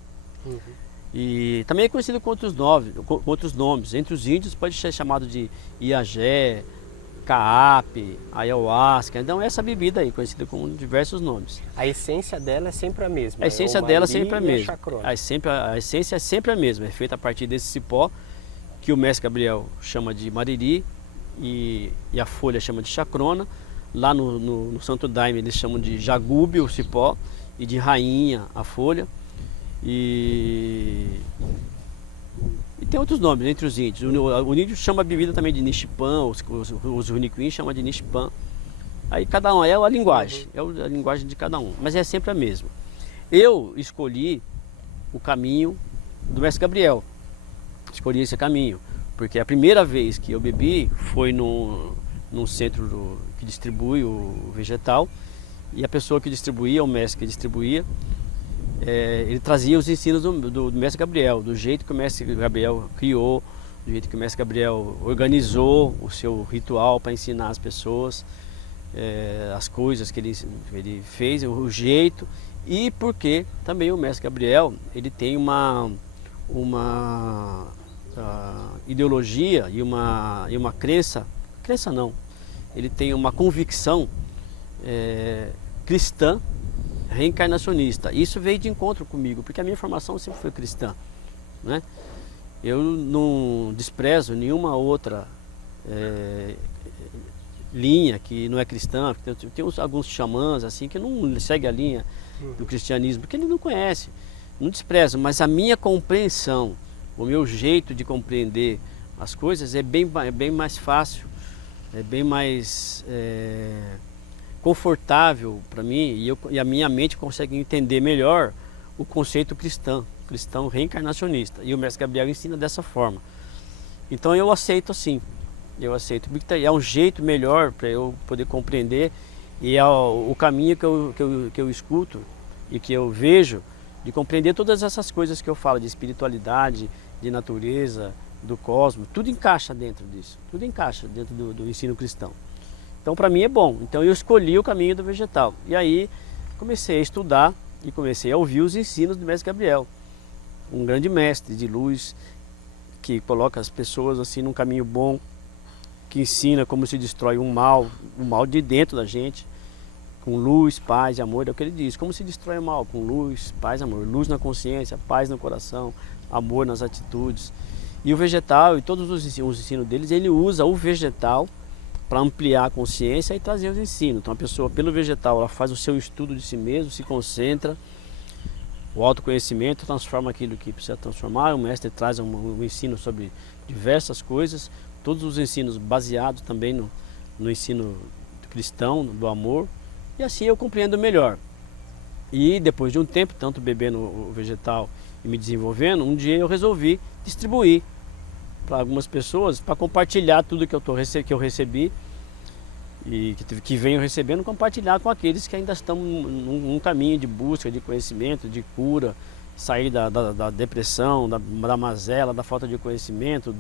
E também é conhecido com outros nomes. Entre os índios pode ser chamado de iagé, caape, ayahuasca. Então essa bebida aí, conhecida com diversos nomes. A essência dela é sempre a mesma? A essência dela é sempre a mesma. A essência é sempre a mesma. É feita a partir desse cipó, que o mestre Gabriel chama de mariri e a folha chama de chacrona. Lá no Santo Daime eles chamam de jagube, o cipó, e de rainha, a folha. E tem outros nomes entre os índios. O índio chama a bebida também de nichipan, os Runicuim chamam de nichipan. Aí cada um é a linguagem, é a linguagem de cada um, mas é sempre a mesma. Eu escolhi o caminho do mestre Gabriel, escolhi esse caminho, porque a primeira vez que eu bebi foi num centro que distribui o vegetal, e a pessoa que distribuía, o mestre que distribuía, ele trazia os ensinos do mestre Gabriel, do jeito que o mestre Gabriel criou, do jeito que o mestre Gabriel organizou o seu ritual para ensinar as pessoas, as coisas que ele fez, o jeito, e porque também o mestre Gabriel ele tem uma ideologia e uma crença não, ele tem uma convicção cristã, reencarnacionista. Isso veio de encontro comigo, porque a minha formação sempre foi cristã, né? Eu não desprezo nenhuma outra linha que não é cristã. Tem alguns xamãs assim que não seguem a linha do cristianismo, porque ele não conhece. Não desprezo, mas a minha compreensão, o meu jeito de compreender as coisas é bem mais fácil, é bem mais confortável para mim, e a minha mente consegue entender melhor o conceito cristão reencarnacionista, e o mestre Gabriel ensina dessa forma. Então eu aceito assim, porque é um jeito melhor para eu poder compreender, e é o caminho que eu escuto e que eu vejo de compreender todas essas coisas que eu falo de espiritualidade, de natureza, do cosmos, tudo encaixa dentro disso, tudo encaixa dentro do ensino cristão. Então para mim é bom, então eu escolhi o caminho do vegetal, e aí comecei a estudar e comecei a ouvir os ensinos do mestre Gabriel, um grande mestre de luz, que coloca as pessoas assim num caminho bom, que ensina como se destrói o mal de dentro da gente, com luz, paz e amor. É o que ele diz, como se destrói o mal, com luz, paz e amor, luz na consciência, paz no coração, amor nas atitudes. E o vegetal e todos os ensinos deles, ele usa o vegetal para ampliar a consciência e trazer os ensinos. Então a pessoa, pelo vegetal, ela faz o seu estudo de si mesmo, se concentra, o autoconhecimento transforma aquilo que precisa transformar. O mestre traz um ensino sobre diversas coisas, todos os ensinos baseados também no ensino cristão, do amor, e assim eu compreendo melhor. E depois de um tempo, tanto bebendo o vegetal e me desenvolvendo, um dia eu resolvi distribuir para algumas pessoas, para compartilhar tudo que eu recebi e que venho recebendo, compartilhar com aqueles que ainda estão num caminho de busca de conhecimento, de cura, sair da depressão, da mazela, da falta de conhecimento,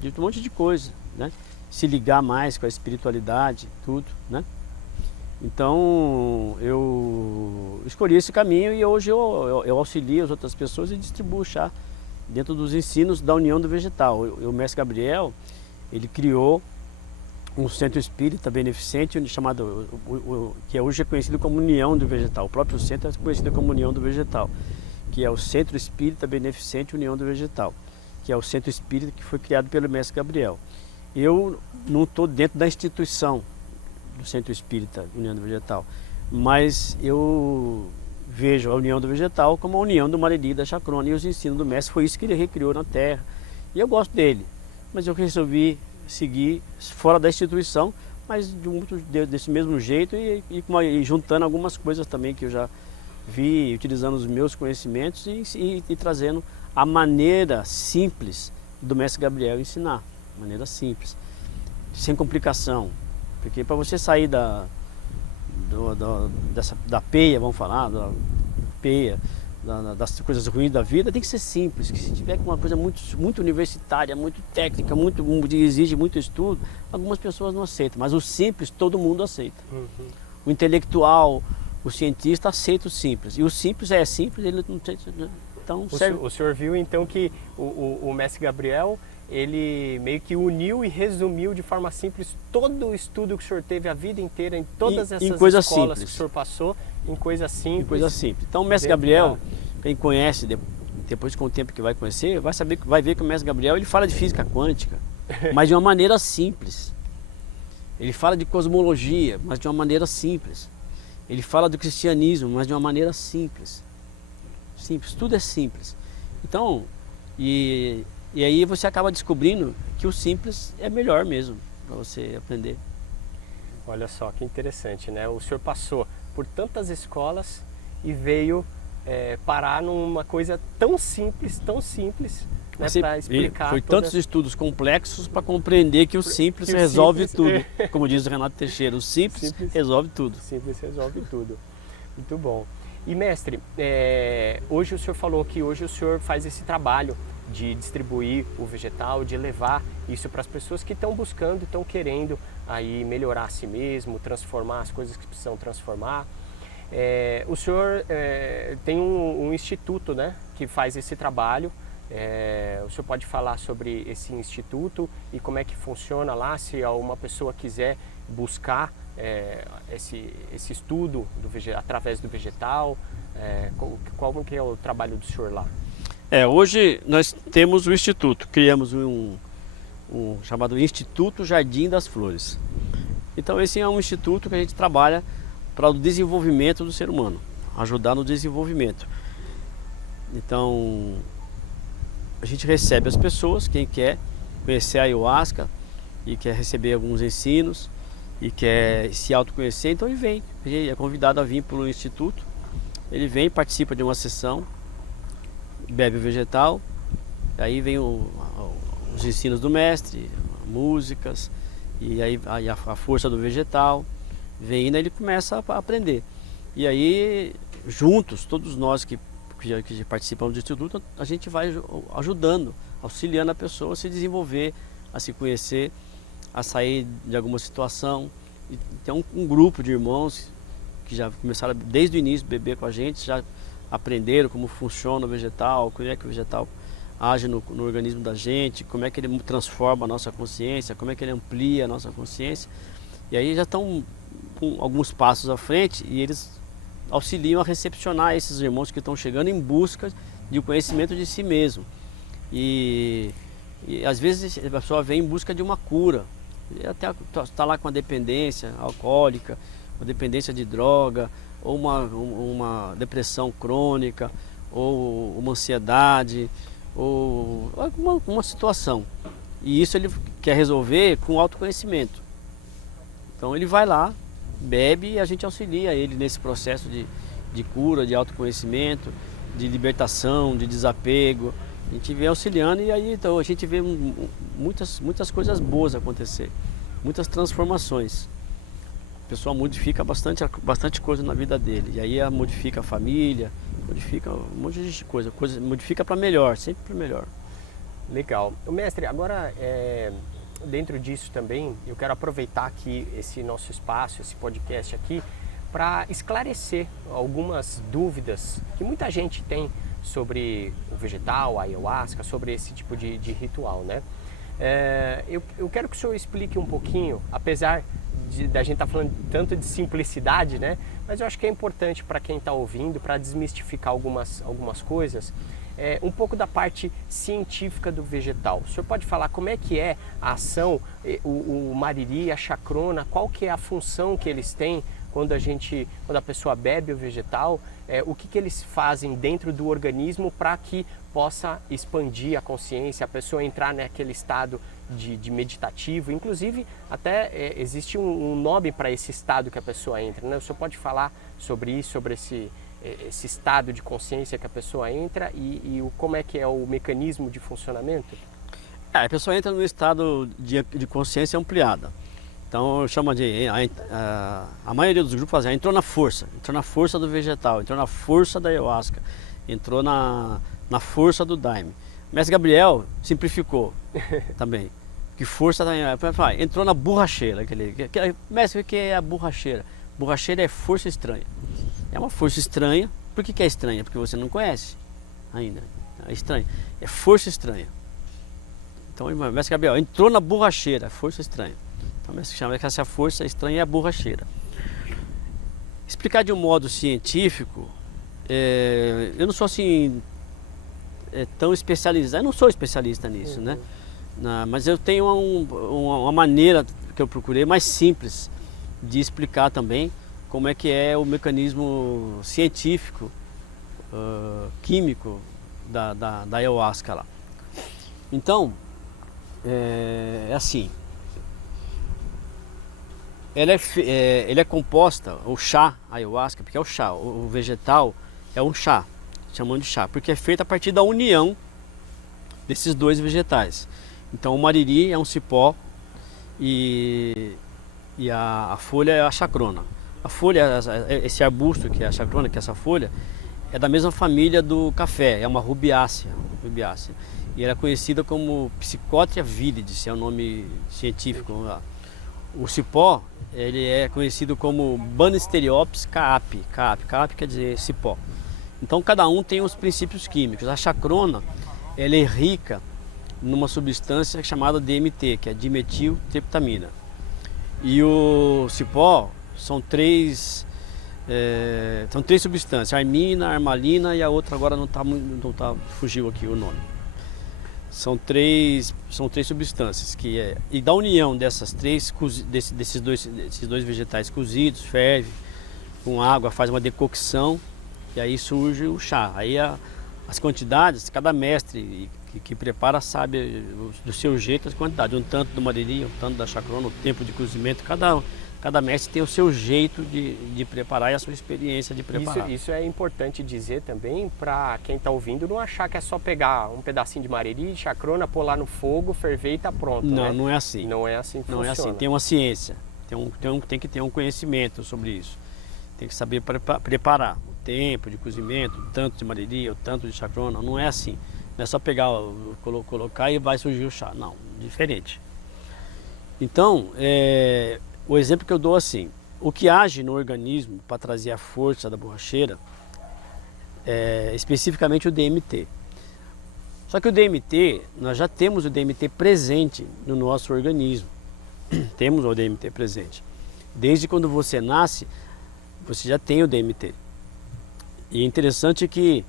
de um monte de coisa, né? Se ligar mais com a espiritualidade, tudo, né? Então eu escolhi esse caminho e hoje eu auxilio as outras pessoas e distribuo chá dentro dos ensinos da União do Vegetal. O mestre Gabriel, ele criou um centro espírita beneficente chamado, que hoje é conhecido como União do Vegetal. O próprio centro é conhecido como União do Vegetal, que é o Centro Espírita Beneficente União do Vegetal, que é o centro espírita que foi criado pelo mestre Gabriel. Eu não estou dentro da instituição do Centro Espírita União do Vegetal, mas eu vejo a União do Vegetal como a união do Mariri e da Chacrona, e os ensinos do mestre foi isso que ele recriou na Terra. E eu gosto dele, mas eu resolvi seguir fora da instituição, mas desse mesmo jeito e juntando algumas coisas também que eu já vi, utilizando os meus conhecimentos e trazendo a maneira simples do mestre Gabriel ensinar, maneira simples, sem complicação. Porque para você sair da peia, vamos falar, da peia, das coisas ruins da vida, tem que ser simples. Que se tiver uma coisa muito universitária, muito técnica, exige muito estudo, algumas pessoas não aceitam. Mas o simples todo mundo aceita. O intelectual, o cientista aceita o simples. E o simples é simples, ele não tem. Então, o senhor viu então que o mestre Gabriel, ele meio que uniu e resumiu de forma simples todo o estudo que o senhor teve a vida inteira em todas essas escolas simples que o senhor passou, em coisas simples. Em coisas simples. Então o mestre Gabriel, quem conhece, depois com o tempo que vai conhecer, vai ver que o mestre Gabriel ele fala de física quântica, mas de uma maneira simples. Ele fala de cosmologia, mas de uma maneira simples. Ele fala do cristianismo, mas de uma maneira simples. Simples, tudo é simples. Então, e aí você acaba descobrindo que o simples é melhor mesmo para você aprender. Olha só que interessante, né? O senhor passou por tantas escolas e veio parar numa coisa tão simples, né, para explicar. Foi tantos estudos complexos para compreender que o simples resolve tudo. Como diz o Renato Teixeira, o simples resolve tudo. O simples resolve tudo. Muito bom. E mestre, hoje o senhor falou que hoje o senhor faz esse trabalho de distribuir o vegetal, de levar isso para as pessoas que estão buscando, estão querendo aí melhorar a si mesmo, transformar as coisas que precisam transformar. O senhor tem um instituto, né, que faz esse trabalho. O senhor pode falar sobre esse instituto e como é que funciona lá, se uma pessoa quiser buscar esse estudo através do vegetal, qual que é o trabalho do senhor lá? Hoje nós temos o instituto, criamos um chamado Instituto Jardim das Flores. Então esse é um instituto que a gente trabalha para o desenvolvimento do ser humano, ajudar no desenvolvimento. Então a gente recebe as pessoas, quem quer conhecer a ayahuasca e quer receber alguns ensinos e quer se autoconhecer, então ele vem, é convidado a vir para o instituto, ele vem, participa de uma sessão, bebe o vegetal, aí vem os ensinos do mestre, músicas, e aí a força do vegetal, vem e ele começa a aprender. E aí, juntos, todos nós que participamos do instituto, a gente vai ajudando, auxiliando a pessoa a se desenvolver, a se conhecer, a sair de alguma situação. E tem um grupo de irmãos que já começaram desde o início a beber com a gente, já aprenderam como funciona o vegetal, como é que o vegetal age no organismo da gente, como é que ele transforma a nossa consciência, como é que ele amplia a nossa consciência. E aí já estão com alguns passos à frente e eles auxiliam a recepcionar esses irmãos que estão chegando em busca de conhecimento de si mesmo. E às vezes a pessoa vem em busca de uma cura, até está lá com a dependência alcoólica, uma dependência de droga, ou uma depressão crônica, ou uma ansiedade, ou uma situação. E isso ele quer resolver com autoconhecimento. Então ele vai lá, bebe e a gente auxilia ele nesse processo de cura, de autoconhecimento, de libertação, de desapego. A gente vem auxiliando e aí então, a gente vê muitas coisas boas acontecer, muitas transformações. A pessoa modifica bastante coisa na vida dele. E aí modifica a família, modifica um monte de coisa modifica para melhor, sempre para melhor. Legal. Mestre, agora dentro disso também, eu quero aproveitar aqui esse nosso espaço, esse podcast aqui, para esclarecer algumas dúvidas que muita gente tem sobre o vegetal, a ayahuasca, sobre esse tipo de ritual, né? Eu quero que o senhor explique um pouquinho, apesar da gente estar falando tanto de simplicidade, né? Mas eu acho que é importante para quem está ouvindo, para desmistificar algumas coisas, um pouco da parte científica do vegetal. O senhor pode falar como é que é a ação, o mariri, a chacrona, qual que é a função que eles têm quando a pessoa bebe o vegetal, o que eles fazem dentro do organismo para que possa expandir a consciência, a pessoa entrar naquele estado de meditativo. Inclusive, até existe um nome para esse estado que a pessoa entra, né? O senhor pode falar sobre isso, sobre esse estado de consciência que a pessoa entra e como é que é o mecanismo de funcionamento? A pessoa entra no estado de consciência ampliada. Então chama a maioria dos grupos fazem, entrou na força do vegetal, entrou na força da ayahuasca, entrou na força do daime. O mestre Gabriel simplificou também. Que força entrou na borracheira. Mestre, o que é a borracheira? Borracheira é força estranha. É uma força estranha. Por que é estranha? Porque você não conhece ainda. É estranha. É força estranha. Então o mestre Gabriel entrou na borracheira, força estranha. Então o mestre chama que essa força estranha é a borracheira. Explicar de um modo científico, eu não sou assim tão especializado, eu não sou especialista nisso, né? Mas eu tenho uma maneira que eu procurei mais simples de explicar também como é que é o mecanismo científico, químico da ayahuasca lá. Então, é assim, ele é composta, o chá ayahuasca, porque é o chá, o vegetal é um chá, chamando de chá, porque é feito a partir da união desses dois vegetais. Então o mariri é um cipó e a folha é a chacrona. A folha, esse arbusto que é a chacrona, que é essa folha, é da mesma família do café, é uma rubiácea. E ela é conhecida como Psychotria viridis, é o nome científico. O cipó, ele é conhecido como Banisteriopsis caapi. Caapi quer dizer cipó. Então cada um tem os princípios químicos. A chacrona, ela é rica numa substância chamada DMT, que é dimetiltriptamina. E o cipó são três substâncias, armina, armalina e a outra agora fugiu aqui o nome. São três substâncias e da união dessas três, desses dois vegetais cozidos, ferve com água, faz uma decocção e aí surge o chá. Aí as quantidades, cada mestre que prepara sabe do seu jeito as quantidades, um tanto do mariri, um tanto da chacrona, o tempo de cozimento, cada mestre tem o seu jeito de preparar e a sua experiência de preparar. Isso é importante dizer também para quem está ouvindo não achar que é só pegar um pedacinho de mariri, chacrona, pôr lá no fogo, ferver e está pronto. Não, né? não é assim. Não é assim que funciona. Não é assim, tem uma ciência, tem que ter um conhecimento sobre isso. Tem que saber preparar o tempo de cozimento, o tanto de mariri, o tanto de chacrona, não é assim. Não é só pegar, colocar e vai surgir o chá. Não, diferente. Então, o exemplo que eu dou assim, o que age no organismo para trazer a força da borracheira é especificamente o DMT. Só que o DMT, nós já temos o DMT presente no nosso organismo. Temos o DMT presente. Desde quando você nasce, você já tem o DMT. E é interessante que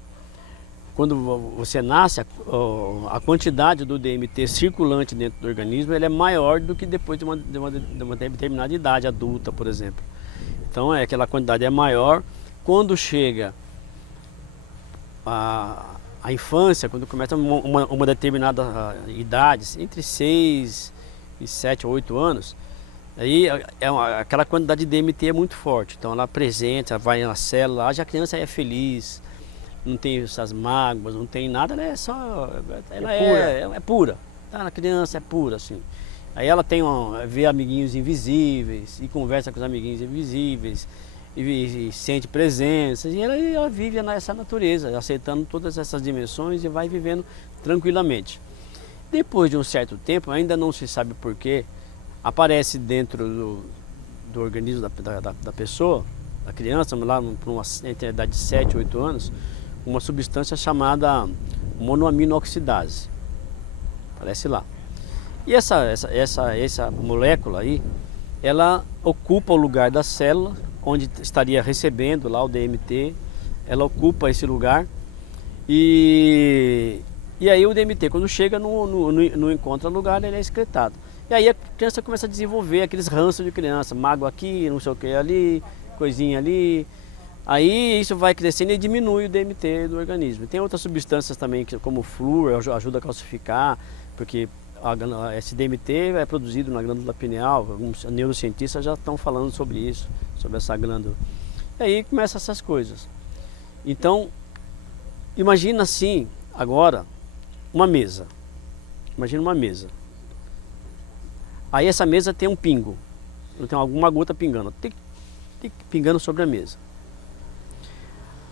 quando você nasce, a quantidade do DMT circulante dentro do organismo ele é maior do que depois de uma determinada idade adulta, por exemplo. Então aquela quantidade é maior. Quando chega a infância, quando começa uma determinada idade, entre 6 e 7 ou 8 anos, aí aquela quantidade de DMT é muito forte. Então ela apresenta, vai na célula, já a criança é feliz, não tem essas mágoas, não tem nada, ela é pura. Tá, a criança é pura, assim. Aí ela vê amiguinhos invisíveis e conversa com os amiguinhos invisíveis e sente presenças e ela vive nessa natureza, aceitando todas essas dimensões e vai vivendo tranquilamente. Depois de um certo tempo, ainda não se sabe porquê, aparece dentro do organismo da pessoa, da criança, lá entre a idade de 7 e 8 anos, uma substância chamada monoaminoxidase. Aparece lá. E essa molécula aí, ela ocupa o lugar da célula, onde estaria recebendo lá o DMT, ela ocupa esse lugar e aí o DMT, quando chega, não encontra lugar, ele é excretado. E aí a criança começa a desenvolver aqueles ranços de criança, mágoa aqui, não sei o que ali, coisinha ali. Aí isso vai crescendo e diminui o DMT do organismo. Tem outras substâncias também, como o flúor, ajuda a calcificar, porque esse DMT é produzido na glândula pineal. Alguns neurocientistas já estão falando sobre isso, sobre essa glândula. E aí começam essas coisas. Então, imagina assim, agora, uma mesa. Imagina uma mesa. Aí essa mesa tem um pingo, tem alguma gota pingando, pingando sobre a mesa.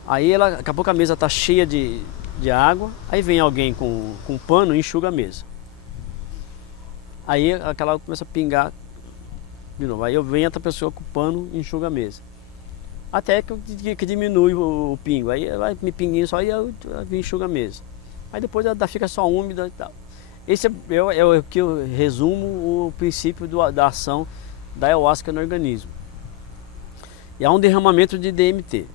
Aí daqui a pouco a mesa está cheia de água, aí vem alguém com um pano e enxuga a mesa. Aí aquela água começa a pingar de novo. Aí vem outra pessoa com o pano e enxuga a mesa. Até que diminui o pingo. Aí vai me pinguinho só e eu enxuga a mesa. Aí depois ela fica só úmida e tal. Esse é o que eu resumo o princípio da ação da ayahuasca no organismo. E há um derramamento de DMT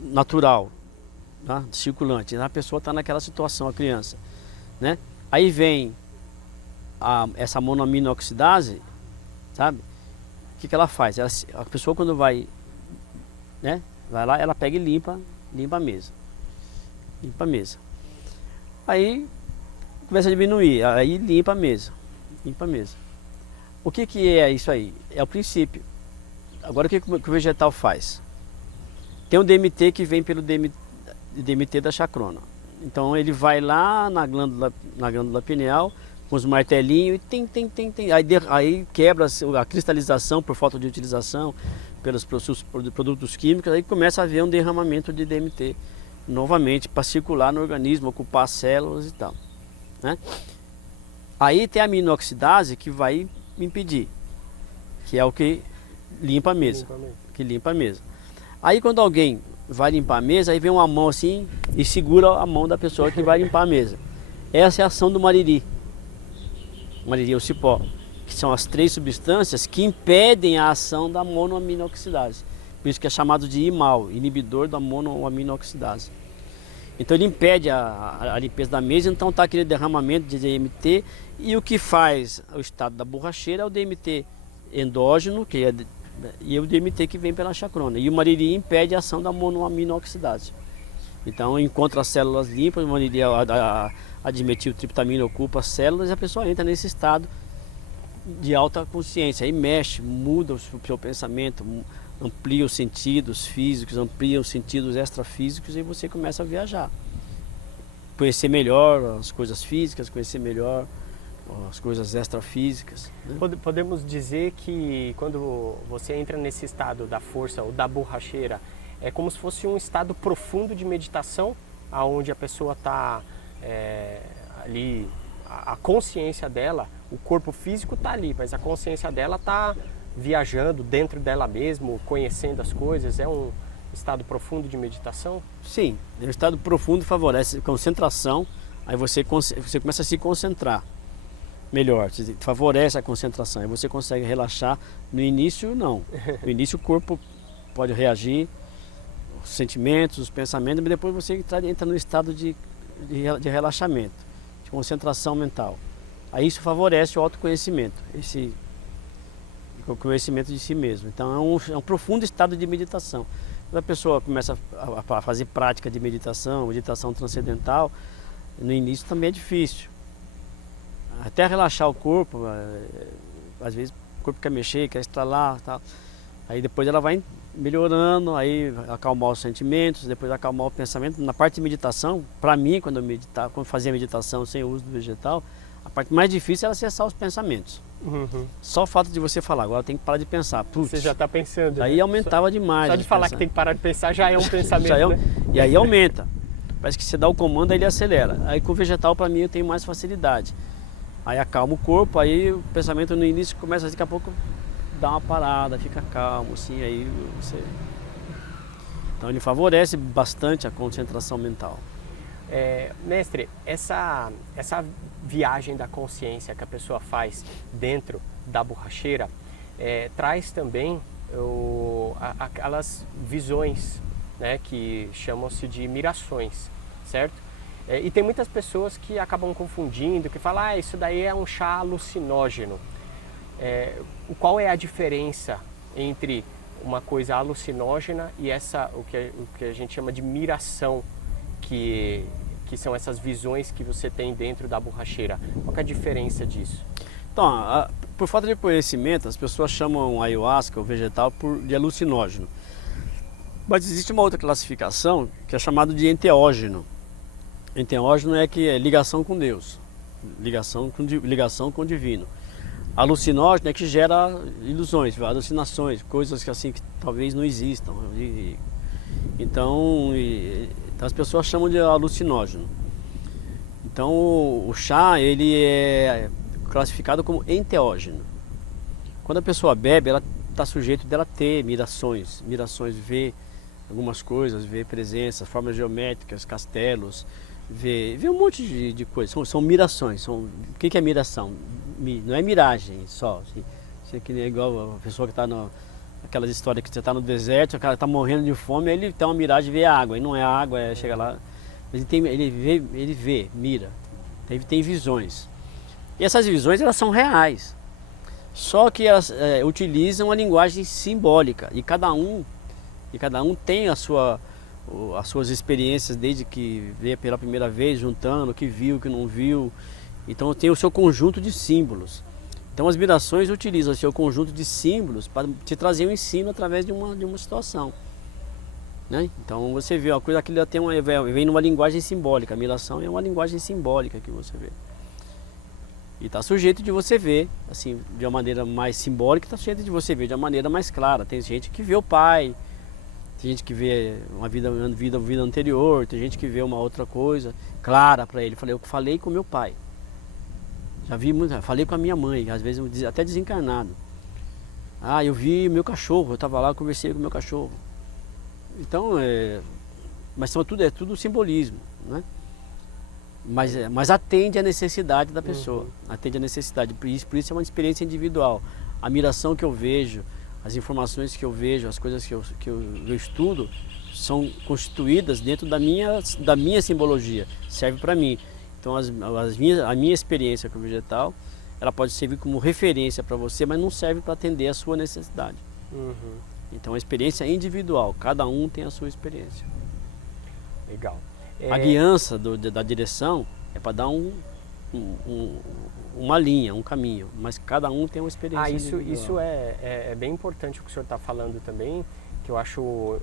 natural, tá? Circulante. A pessoa está naquela situação, a criança, né? Aí vem essa monoaminoxidase, sabe? O que ela faz? A pessoa quando vai lá, ela pega e limpa a mesa. Limpa a mesa. Aí começa a diminuir, aí limpa a mesa. Limpa a mesa. O que é isso aí? É o princípio. Agora o que o vegetal faz? Tem um DMT que vem pelo DMT da chacrona. Então ele vai lá na glândula pineal com os martelinhos e tem. Aí quebra a cristalização por falta de utilização pelos produtos químicos, aí começa a haver um derramamento de DMT novamente para circular no organismo, ocupar as células e tal, né? Aí tem a aminoxidase que vai impedir, que é o que limpa a mesa, Aí quando alguém vai limpar a mesa, aí vem uma mão assim e segura a mão da pessoa que vai limpar a mesa. Essa é a ação do mariri. O mariri é o cipó, que são as 3 substâncias que impedem a ação da monoaminoxidase. Por isso que é chamado de IMAL, inibidor da monoaminoxidase. Então ele impede a limpeza da mesa, então está aquele derramamento de DMT, e o que faz o estado da borracheira é o DMT endógeno, e o DMT que vem pela chacrona. E o mariri impede a ação da monoaminoxidase. Então encontra as células limpas, o mariri, a dimetiltriptamina ocupa as células e a pessoa entra nesse estado de alta consciência. Aí mexe, muda o seu pensamento, amplia os sentidos físicos, amplia os sentidos extrafísicos e você começa a viajar. Conhecer melhor as coisas físicas, conhecer melhor as coisas extrafísicas, né? Podemos dizer que quando você entra nesse estado da força ou da borracheira, é como se fosse um estado profundo de meditação, onde a pessoa está ali, a consciência dela, o corpo físico está ali, mas a consciência dela está viajando dentro dela mesmo, conhecendo as coisas. É um estado profundo de meditação? Sim, o estado profundo favorece concentração, aí você começa a se concentrar melhor, favorece a concentração, aí você consegue relaxar. No início não, no início o corpo pode reagir, os sentimentos, os pensamentos, mas depois você entra no estado de relaxamento, de concentração mental. Aí isso favorece o autoconhecimento, o conhecimento de si mesmo. Então é um profundo estado de meditação. Quando a pessoa começa a fazer prática de meditação transcendental, no início também é difícil. Até relaxar o corpo, às vezes o corpo quer mexer, quer estralar, tal. Aí depois ela vai melhorando, aí acalmar os sentimentos, depois acalmar o pensamento. Na parte de meditação, para mim, quando eu fazia meditação sem o uso do vegetal, a parte mais difícil era acessar os pensamentos. Uhum. Só o fato de você falar, agora tem que parar de pensar. Putz, você já está pensando. Aí aumentava demais. Só de falar que tem que parar de pensar já é um pensamento, né? E aí aumenta. Parece que você dá o comando, aí ele acelera. Aí com o vegetal, para mim, eu tenho mais facilidade. Aí acalma o corpo, aí o pensamento no início começa, daqui a pouco dá uma parada, fica calmo, assim, aí você... Então ele favorece bastante a concentração mental. Mestre, essa viagem da consciência que a pessoa faz dentro da borracheira traz também aquelas visões, né, que chamam-se de mirações, certo? E tem muitas pessoas que acabam confundindo, que falam, isso daí é um chá alucinógeno. Qual é a diferença entre uma coisa alucinógena e o que a gente chama de miração, que são essas visões que você tem dentro da borracheira? Qual que é a diferença disso? Então, por falta de conhecimento, as pessoas chamam a ayahuasca, o vegetal, de alucinógeno. Mas existe uma outra classificação que é chamada de enteógeno. Enteógeno é ligação com Deus, ligação com o divino. Alucinógeno é que gera ilusões, alucinações, coisas que assim que talvez não existam. Então as pessoas chamam de alucinógeno. Então o chá ele é classificado como enteógeno. Quando a pessoa bebe, ela está sujeito dela ter mirações, ver algumas coisas, ver presenças, formas geométricas, castelos, ver um monte de coisas. São mirações. O que é miração? Não é miragem só. Assim, que é igual a pessoa que está aquelas histórias que você está no deserto, o cara está morrendo de fome, aí ele tem uma miragem de ver a água. E não é a água, chega lá. Ele vê, mira. Tem visões. E essas visões elas são reais. Só que elas utilizam a linguagem simbólica. E cada um tem as suas experiências desde que vê pela primeira vez, juntando o que viu, o que não viu. Então tem o seu conjunto de símbolos. Então as mirações utilizam o seu conjunto de símbolos para te trazer um ensino através de uma situação. Né? Então você vê, a coisa aquilo vem numa linguagem simbólica. A miração é uma linguagem simbólica que você vê. E está sujeito de você ver assim, de uma maneira mais simbólica, está sujeito de você ver de uma maneira mais clara. Tem gente que vê o pai, tem gente que vê uma vida anterior, tem gente que vê uma outra coisa clara para ele. Eu falei com meu pai. Já vi muito, falei com a minha mãe, às vezes até desencarnado. Eu vi meu cachorro, eu estava lá, conversei com o meu cachorro. Então, mas é tudo simbolismo, né? Mas atende à necessidade da pessoa, atende à necessidade, por isso é uma experiência individual. A miração que eu vejo, as informações que eu vejo, as coisas que eu estudo, são constituídas dentro da minha simbologia, serve para mim. Então a minha experiência com o vegetal, ela pode servir como referência para você, mas não serve para atender a sua necessidade. Então a experiência é individual, cada um tem a sua experiência. Legal. A guiança da direção é para dar uma linha, um caminho, mas cada um tem uma experiência individual. Isso é bem importante o que o senhor está falando também, que eu acho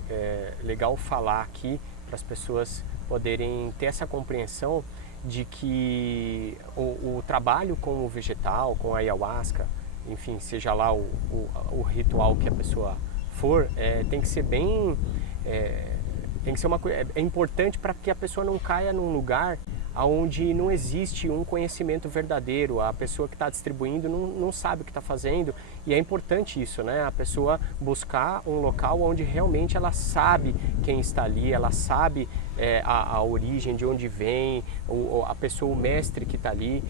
legal falar aqui para as pessoas poderem ter essa compreensão de que o trabalho com o vegetal, com a ayahuasca, enfim, seja lá o ritual que a pessoa for, tem que ser bem... tem que ser uma coisa... É importante para que a pessoa não caia num lugar onde não existe um conhecimento verdadeiro. A pessoa que está distribuindo não sabe o que está fazendo, e é importante isso, né? A pessoa buscar um local onde realmente ela sabe quem está ali, ela sabe a origem, de onde vem, a pessoa, o mestre que está ali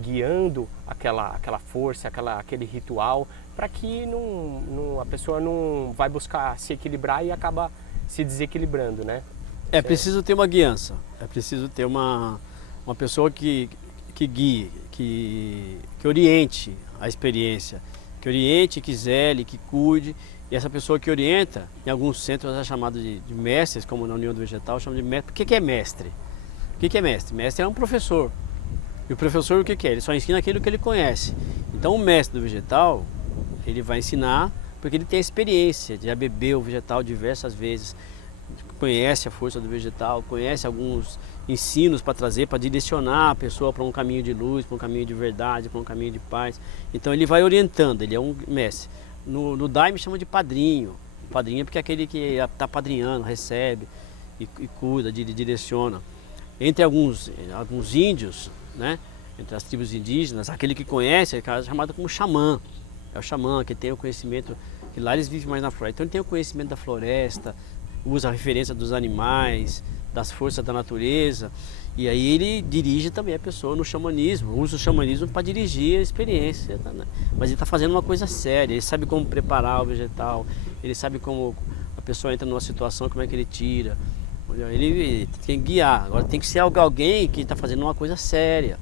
guiando aquela força, aquele ritual, para que a pessoa não vai buscar se equilibrar e acaba se desequilibrando, né? É preciso ter uma guiança, é preciso ter uma pessoa que guie, que oriente a experiência, que oriente, que zele, que cuide. E essa pessoa que orienta, em alguns centros é chamado de mestres, como na União do Vegetal, chama de mestre. O que é mestre? O que é mestre? Mestre é um professor. E o professor o que é? Ele só ensina aquilo que ele conhece. Então o mestre do vegetal, ele vai ensinar porque ele tem a experiência de já beber o vegetal diversas vezes, conhece a força do vegetal, conhece alguns ensinos para trazer, para direcionar a pessoa para um caminho de luz, para um caminho de verdade, para um caminho de paz. Então ele vai orientando, ele é um mestre. No Daime chama de padrinho. Padrinho é porque é aquele que está padrinhando, recebe. e cuida, direciona. Entre alguns índios, né? Entre as tribos indígenas, aquele que conhece é chamado como xamã. É o xamã que tem o conhecimento, que lá eles vivem mais na floresta. Então ele tem o conhecimento da floresta, usa a referência dos animais, das forças da natureza. E aí ele dirige também a pessoa no xamanismo, usa o xamanismo para dirigir a experiência, né? Mas ele está fazendo uma coisa séria, ele sabe como preparar o vegetal, ele sabe como a pessoa entra numa situação, como é que ele tira. Ele tem que guiar, agora tem que ser alguém que está fazendo uma coisa séria,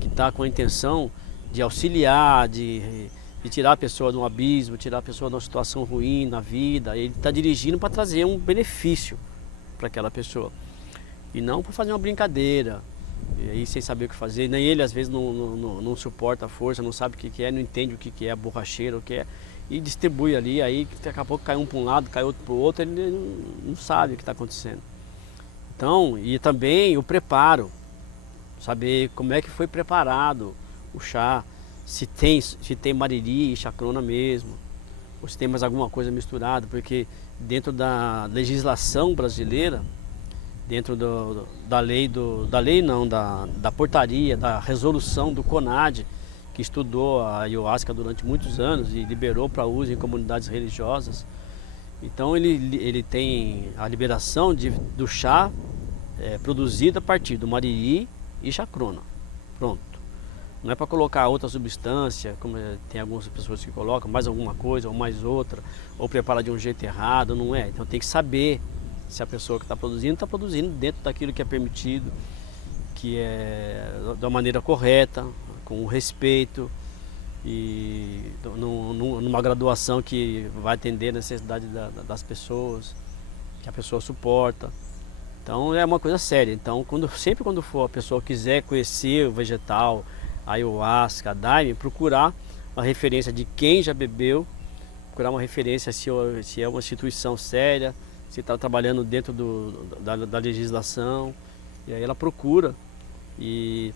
que está com a intenção de auxiliar, de tirar a pessoa de um abismo, tirar a pessoa de uma situação ruim na vida. Ele está dirigindo para trazer um benefício para aquela pessoa. E não para fazer uma brincadeira, e aí sem saber o que fazer. Nem ele às vezes não suporta a força, não sabe o que é, não entende o que é a borracheira, o que é. E distribui ali, aí daqui a pouco cai um para um lado, cai outro para o outro, ele não sabe o que está acontecendo. Então, e também o preparo, saber como é que foi preparado o chá, se tem mariri e chacrona mesmo, ou se tem mais alguma coisa misturada, porque dentro da legislação brasileira, dentro da portaria, da resolução do CONAD, que estudou a ayahuasca durante muitos anos e liberou para uso em comunidades religiosas. Então ele tem a liberação do chá produzido a partir do mariri e chacrona. Pronto. Não é para colocar outra substância, como tem algumas pessoas que colocam, mais alguma coisa ou mais outra, ou prepara de um jeito errado, não é. Então tem que saber se a pessoa que está produzindo dentro daquilo que é permitido, que é da maneira correta, com respeito e numa graduação que vai atender a necessidade das pessoas, que a pessoa suporta. Então é uma coisa séria. Então sempre quando for a pessoa quiser conhecer o vegetal, a ayahuasca, a daime, procurar uma referência de quem já bebeu, procurar uma referência se é uma instituição séria, se está trabalhando dentro da legislação, e aí ela procura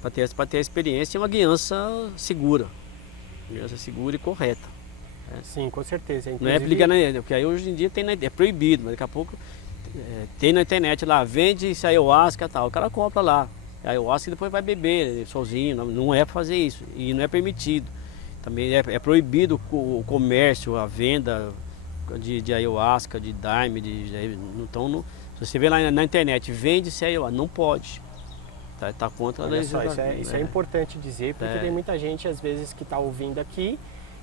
para ter a experiência e uma guiança segura e correta. Né? Sim, com certeza. Inclusive, não é aplicar porque aí hoje em dia é proibido, mas daqui a pouco tem na internet lá, vende ayahuasca e tal, o cara compra lá, a ayahuasca e depois vai beber sozinho, não é para fazer isso, e não é permitido. Também é proibido o comércio, a venda de ayahuasca, de daime, então se você vê lá na internet, vende-se ayahuasca, não pode, tá contra a legislação. Isso é importante dizer, porque tem muita gente às vezes que está ouvindo aqui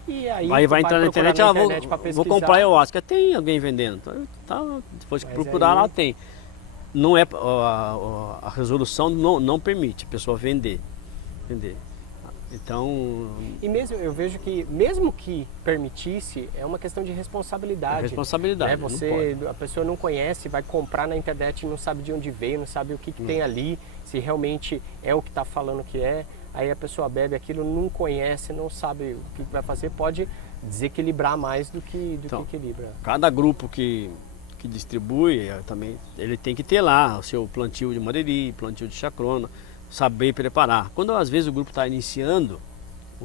e aí vai entrar na internet, vou comprar ayahuasca, tem alguém vendendo, depois que procurar lá tem. Não é a resolução não permite a pessoa vender. Então, e mesmo eu vejo que mesmo que permitisse, é uma questão de responsabilidade. Responsabilidade. A pessoa não conhece, vai comprar na internet, não sabe de onde veio, não sabe o que tem ali, se realmente é o que está falando que é. Aí a pessoa bebe aquilo, não conhece, não sabe o que vai fazer, pode desequilibrar mais do que equilibra. Cada grupo que distribui também, ele tem que ter lá o seu plantio de mariri, plantio de chacrona, saber preparar. Quando às vezes o grupo está iniciando,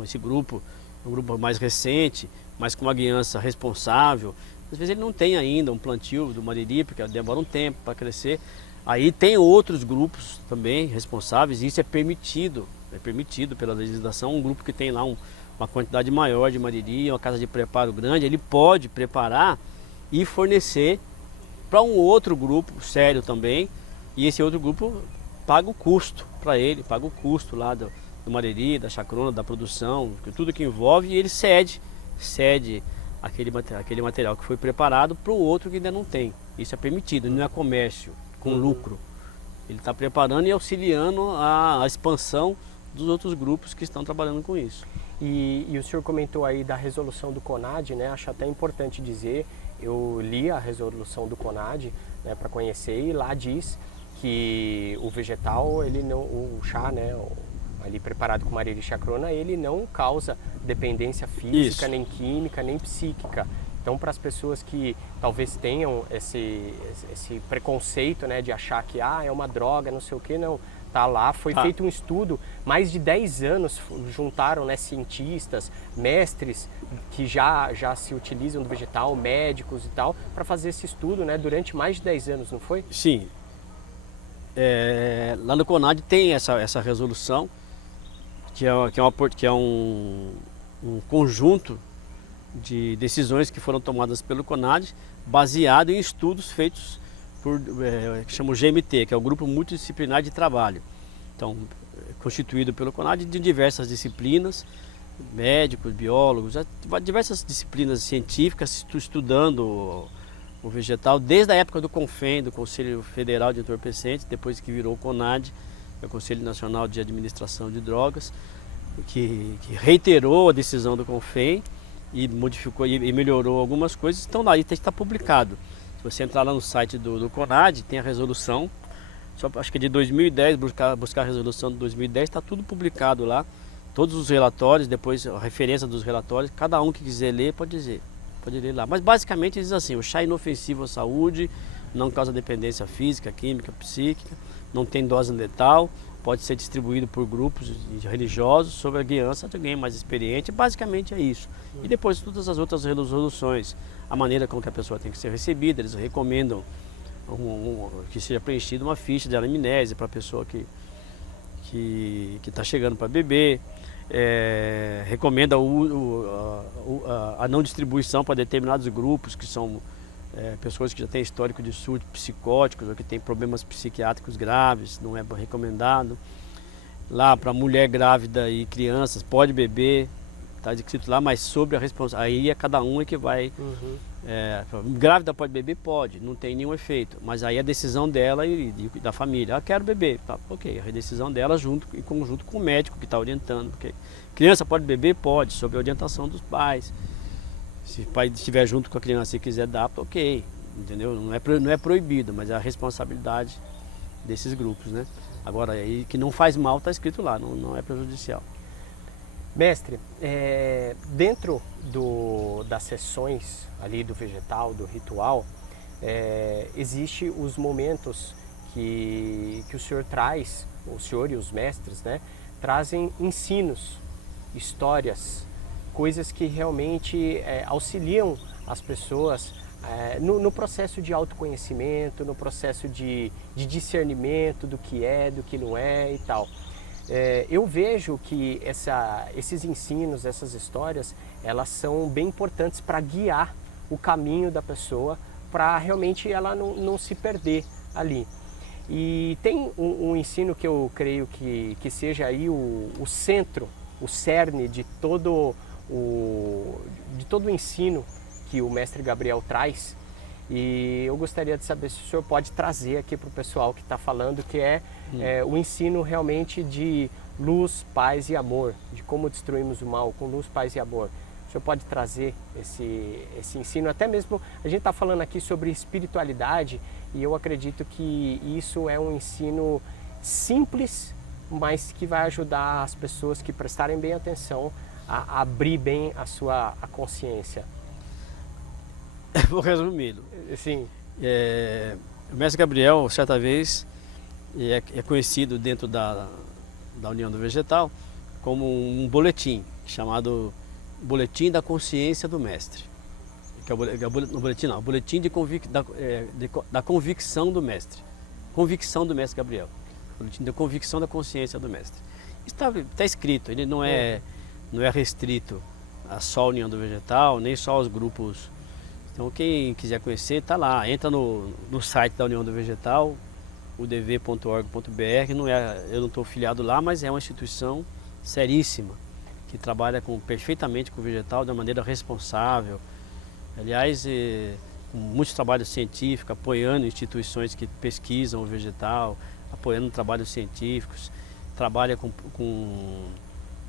esse grupo, um grupo mais recente, mas com uma guiança responsável, às vezes ele não tem ainda um plantio do mariri, porque demora um tempo para crescer. Aí tem outros grupos também responsáveis, e isso é permitido pela legislação. Um grupo que tem lá uma quantidade maior de mariri, uma casa de preparo grande, ele pode preparar e fornecer para um outro grupo sério também, e esse outro grupo paga o custo para ele, paga o custo lá do mariri, da chacrona, da produção, tudo que envolve, e ele cede aquele material que foi preparado para o outro que ainda não tem. Isso é permitido, não é comércio com lucro. Ele está preparando e auxiliando a expansão dos outros grupos que estão trabalhando com isso. E o senhor comentou aí da resolução do CONAD, né? Acho até importante dizer, eu li a resolução do CONAD, né, para conhecer, e lá diz que o vegetal, o chá, né, ali preparado com mariri e chacrona, ele não causa dependência física, nem química, nem psíquica. Então, para as pessoas que talvez tenham esse preconceito, né, de achar que é uma droga, não sei o que, não. Tá lá, foi feito um estudo, mais de 10 anos juntaram, né, cientistas, mestres que já se utilizam do vegetal, médicos e tal, para fazer esse estudo, né, durante mais de 10 anos, não foi? Sim, Lá no CONAD tem essa resolução, que é um conjunto de decisões que foram tomadas pelo CONAD, baseado em estudos feitos que chama o GMT, que é o Grupo Multidisciplinar de Trabalho. Então, constituído pelo CONAD de diversas disciplinas, médicos, biólogos, diversas disciplinas científicas estudando o vegetal, desde a época do CONFEN, do Conselho Federal de Entorpecentes, depois que virou o CONAD, é o Conselho Nacional de Administração de Drogas, que reiterou a decisão do CONFEN e modificou e melhorou algumas coisas. Então lá está publicado. Se você entrar lá no site do CONAD, tem a resolução, acho que é de 2010, buscar a resolução de 2010, está tudo publicado lá. Todos os relatórios, depois a referência dos relatórios, cada um que quiser ler pode ler lá. Mas basicamente diz assim: o chá é inofensivo à saúde, não causa dependência física, química, psíquica, não tem dose letal, pode ser distribuído por grupos religiosos sob a guiança de alguém mais experiente. Basicamente é isso. E depois todas as outras resoluções, a maneira com que a pessoa tem que ser recebida, eles recomendam que seja preenchida uma ficha de anamnese para a pessoa que está chegando para beber. Recomenda a não distribuição para determinados grupos, que são pessoas que já têm histórico de surtos psicóticos ou que têm problemas psiquiátricos graves, não é recomendado. Lá para mulher grávida e crianças, pode beber, está escrito lá, mas sobre a responsabilidade, aí é cada um que vai... grávida pode beber? Pode, não tem nenhum efeito, mas aí é a decisão dela e da família. Quero beber, tá, ok, a decisão dela em conjunto com o médico que está orientando. Porque criança pode beber? Pode, sob a orientação dos pais. Se o pai estiver junto com a criança e quiser dar, ok, entendeu? Não é proibido, mas é a responsabilidade desses grupos, né? Agora, aí que não faz mal está escrito lá, não é prejudicial. Mestre, dentro das sessões ali do vegetal, do ritual, existe os momentos que o senhor traz, o senhor e os mestres, né, trazem ensinos, histórias, coisas que realmente auxiliam as pessoas no processo de autoconhecimento, no processo de discernimento do que não é e tal. Eu vejo que esses ensinos, essas histórias, elas são bem importantes para guiar o caminho da pessoa, para realmente ela não se perder ali. E tem um ensino que eu creio que seja aí o centro, o cerne de todo o ensino que o mestre Gabriel traz. E eu gostaria de saber se o senhor pode trazer aqui para o pessoal que está falando, que o ensino realmente de luz, paz e amor, de como destruímos o mal com luz, paz e amor. O senhor pode trazer esse ensino? Até mesmo a gente está falando aqui sobre espiritualidade e eu acredito que isso é um ensino simples, mas que vai ajudar as pessoas que prestarem bem atenção a abrir bem a consciência. Vou resumindo. Sim. O mestre Gabriel, certa vez, é conhecido dentro da União do Vegetal como um boletim chamado Boletim da Consciência do Mestre. Que é o boletim da convicção do Mestre. Convicção do Mestre Gabriel. Boletim da convicção da consciência do Mestre. Está escrito, ele não é restrito a só a União do Vegetal, nem só aos grupos. Então quem quiser conhecer, está lá, entra no site da União do Vegetal, udv.org.br, eu não estou afiliado lá, mas é uma instituição seríssima, que trabalha perfeitamente com o vegetal de uma maneira responsável. Aliás, com muitos trabalhos científicos, apoiando instituições que pesquisam o vegetal, apoiando trabalhos científicos, trabalha com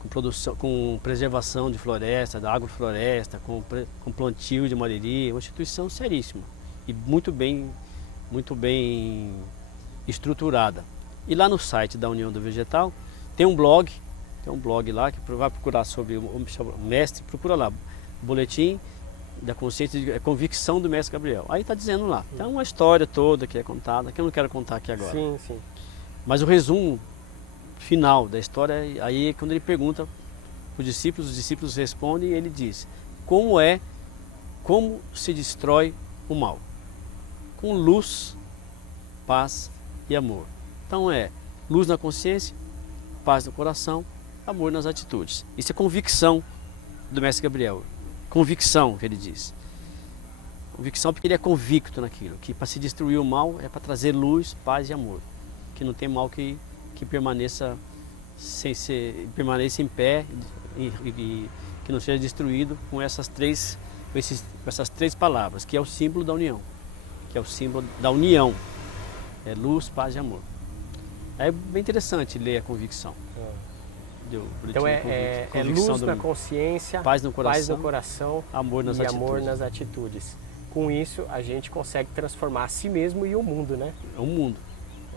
produção, com preservação de floresta, da agrofloresta, com plantio de madeireira, uma instituição seríssima e muito bem estruturada. E lá no site da União do Vegetal tem um blog lá que vai procurar sobre o mestre, procura lá, boletim da consciência, convicção do mestre Gabriel. Aí está dizendo lá, tem uma história toda que é contada, que eu não quero contar aqui agora. Sim, sim. Mas o resumo final da história, aí é quando ele pergunta para os discípulos respondem e ele diz: como se destrói o mal? Com luz, paz e amor. Então luz na consciência, paz no coração, amor nas atitudes. Isso é convicção do mestre Gabriel. Convicção, que ele diz. Convicção porque ele é convicto naquilo, que para se destruir o mal é para trazer luz, paz e amor. Que não tem mal que permaneça permaneça em pé e que não seja destruído com essas três palavras, que é o símbolo da união. Que é o símbolo da união. É luz, paz e amor. É bem interessante ler a convicção. Então é luz na consciência, paz no coração amor nas e atitudes. amor nas atitudes. Com isso, a gente consegue transformar a si mesmo e o mundo, né? É o mundo.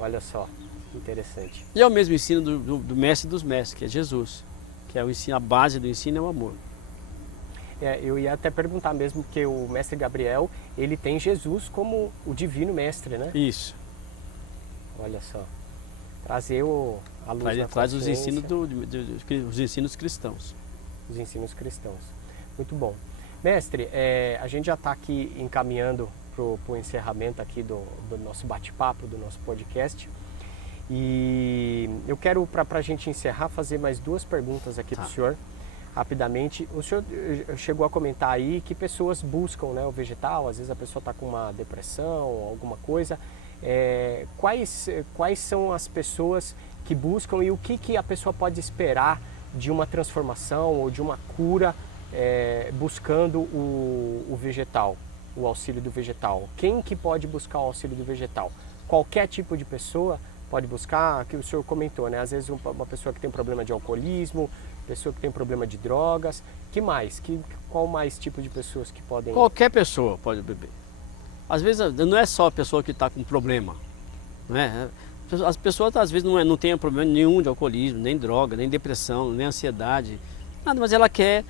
Olha só, interessante. E é o mesmo ensino do mestre dos mestres, que é Jesus. Que é o ensino, a base do ensino é o amor. Eu ia até perguntar mesmo, porque o mestre Gabriel, ele tem Jesus como o divino mestre, né? Isso. Olha só. Trazer a luz na traz os consciência. ensinos os ensinos cristãos. Os ensinos cristãos. Muito bom. Mestre, a gente já está aqui encaminhando para o encerramento aqui do nosso bate-papo, do nosso podcast. E eu quero, para a gente encerrar, fazer mais 2 perguntas aqui para o senhor, rapidamente. O senhor chegou a comentar aí que pessoas buscam, né, o vegetal, às vezes a pessoa está com uma depressão, alguma coisa. Quais são as pessoas que buscam e o que a pessoa pode esperar de uma transformação ou de uma cura buscando o vegetal, o auxílio do vegetal? Quem que pode buscar o auxílio do vegetal? Qualquer tipo de pessoa pode buscar, que o senhor comentou, né? Às vezes uma pessoa que tem problema de alcoolismo, pessoa que tem problema de drogas, que mais? Qual mais tipo de pessoas que podem... Qualquer pessoa pode beber. Às vezes não é só a pessoa que está com problema, não é? As pessoas às vezes não tem problema nenhum de alcoolismo, nem droga, nem depressão, nem ansiedade, nada, mas ela quer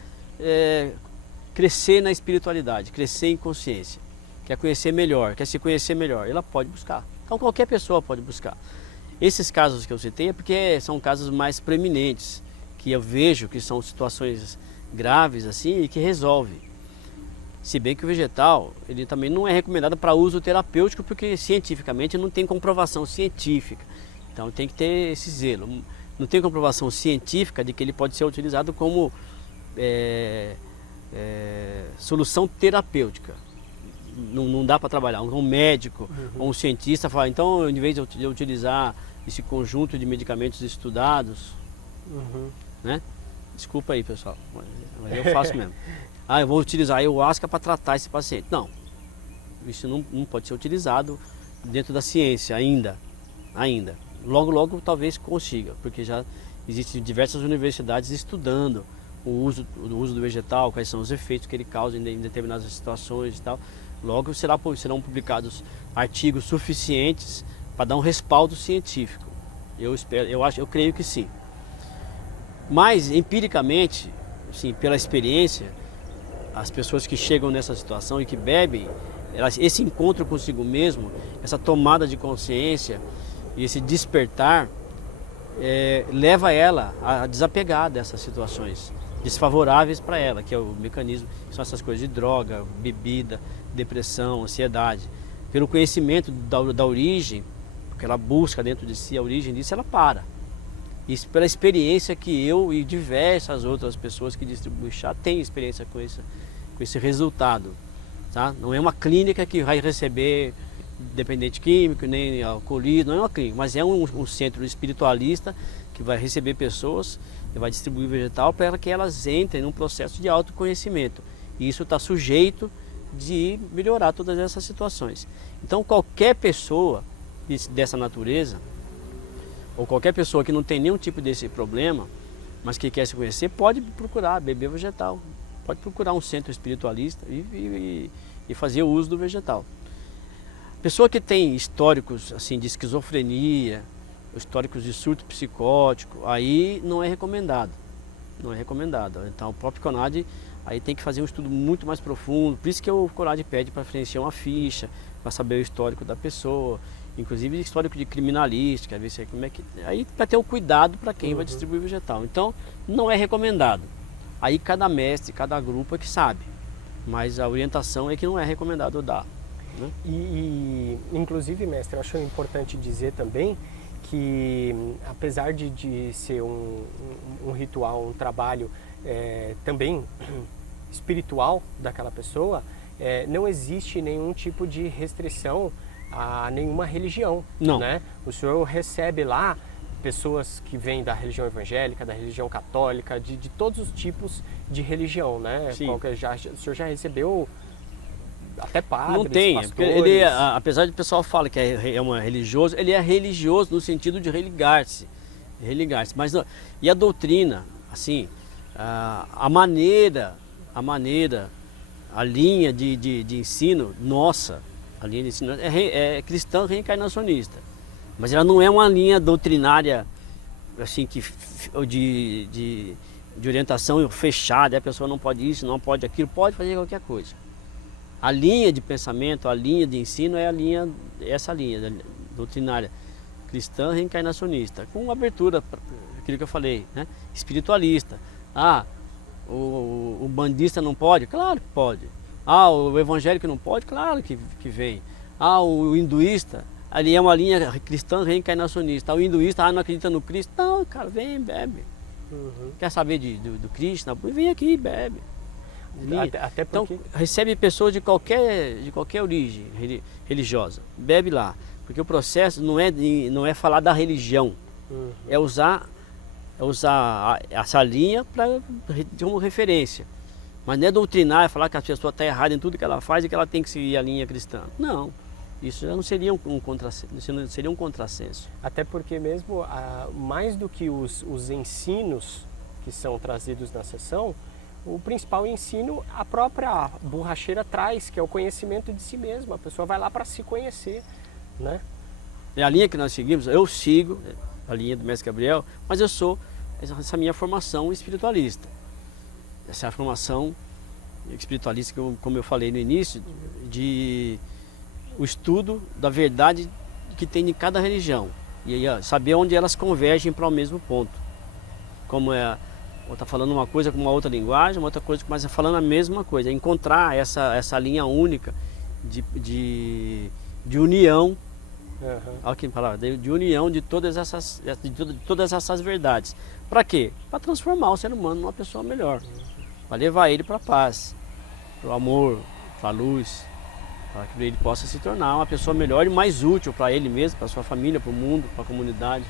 crescer na espiritualidade, crescer em consciência, quer conhecer melhor, quer se conhecer melhor, ela pode buscar. Então qualquer pessoa pode buscar. Esses casos que eu citei é porque são casos mais preeminentes, que eu vejo que são situações graves assim e que resolve. Se bem que o vegetal, ele também não é recomendado para uso terapêutico, porque cientificamente não tem comprovação científica. Então tem que ter esse zelo. Não tem comprovação científica de que ele pode ser utilizado como solução terapêutica. Não dá para trabalhar. Um médico ou um cientista fala, então, em vez de eu utilizar esse conjunto de medicamentos estudados, né? Desculpa aí, pessoal, mas eu faço mesmo. Eu vou utilizar a ayahuasca para tratar esse paciente. Não, isso não pode ser utilizado dentro da ciência ainda. Logo talvez consiga, porque já existem diversas universidades estudando o uso do vegetal, quais são os efeitos que ele causa em determinadas situações e tal. Logo serão publicados artigos suficientes para dar um respaldo científico. Eu creio que sim. Mas empiricamente, sim, pela experiência, as pessoas que chegam nessa situação e que bebem, esse encontro consigo mesmo, essa tomada de consciência e esse despertar leva ela a desapegar dessas situações desfavoráveis para ela, que é o mecanismo, são essas coisas de droga, bebida, depressão, ansiedade. Pelo conhecimento da origem, porque ela busca dentro de si a origem disso, ela para. Isso pela experiência que eu e diversas outras pessoas que distribuem chá têm experiência com esse resultado. Tá? Não é uma clínica que vai receber dependente químico, nem alcoolismo, não é uma clínica, mas é um centro espiritualista que vai receber pessoas e vai distribuir vegetal para que elas entrem num processo de autoconhecimento. E isso está sujeito de melhorar todas essas situações. Então qualquer pessoa dessa natureza, ou qualquer pessoa que não tem nenhum tipo desse problema, mas que quer se conhecer, pode procurar beber vegetal, pode procurar um centro espiritualista e fazer o uso do vegetal. Pessoa que tem históricos assim, de esquizofrenia, históricos de surto psicótico, aí não é recomendado. Não é recomendado. Então o próprio CONAD aí tem que fazer um estudo muito mais profundo, por isso que o CONAD pede para preencher uma ficha, para saber o histórico da pessoa, inclusive histórico de criminalística, ver se como é que. Aí para ter o cuidado para quem vai distribuir vegetal. Então não é recomendado. Aí cada mestre, cada grupo é que sabe. Mas a orientação é que não é recomendado dar. Né? Inclusive, mestre, eu acho importante dizer também que, apesar de ser um ritual, um trabalho também espiritual daquela pessoa, não existe nenhum tipo de restrição a nenhuma religião. Não. Né? O senhor recebe lá pessoas que vêm da religião evangélica, da religião católica, de todos os tipos de religião, né? Sim. O senhor já recebeu até padres, Não tem, pastores? porque ele, apesar de o pessoal fala que é um religioso, ele é religioso no sentido de religar-se, mas não, e a doutrina, assim, a linha de ensino nossa, a linha de ensino é cristã reencarnacionista, mas ela não é uma linha doutrinária assim de orientação fechada, a pessoa não pode isso, não pode aquilo, pode fazer qualquer coisa. A linha de pensamento, a linha de ensino é essa linha doutrinária cristã reencarnacionista, com abertura para aquilo que eu falei, né? Espiritualista. O bandista não pode? Claro que pode. O evangélico não pode? Claro que vem. O hinduísta, ali é uma linha cristã reencarnacionista. O hinduísta, não acredita no Cristo? Não, cara, vem, bebe. Uhum. Quer saber do Krishna? Vem aqui, bebe. Até porque... Então, recebe pessoas de qualquer origem religiosa, bebe lá, porque o processo não é falar da religião, uhum. é usar essa linha como referência, mas não é doutrinar, é falar que a pessoa está errada em tudo que ela faz e que ela tem que seguir a linha cristã. Não, isso já não seria um contrassenso. Até porque mesmo, mais do que os ensinos que são trazidos na sessão, o principal ensino a própria borracheira traz, que é o conhecimento de si mesmo. A pessoa vai lá para se conhecer, né? É a linha que nós seguimos, eu sigo a linha do Mestre Gabriel, mas eu sou essa minha formação espiritualista. Essa formação espiritualista, como eu falei no início, de o estudo da verdade que tem em cada religião. E aí, saber onde elas convergem para o mesmo ponto. Como ou está falando uma coisa com uma outra linguagem, uma outra coisa, mas falando a mesma coisa. Encontrar essa linha única de união, olha que palavra, de união de todas essas verdades. Para quê? Para transformar o ser humano numa pessoa melhor. Para levar ele para a paz, para o amor, para a luz, para que ele possa se tornar uma pessoa melhor e mais útil para ele mesmo, para a sua família, para o mundo, para a comunidade.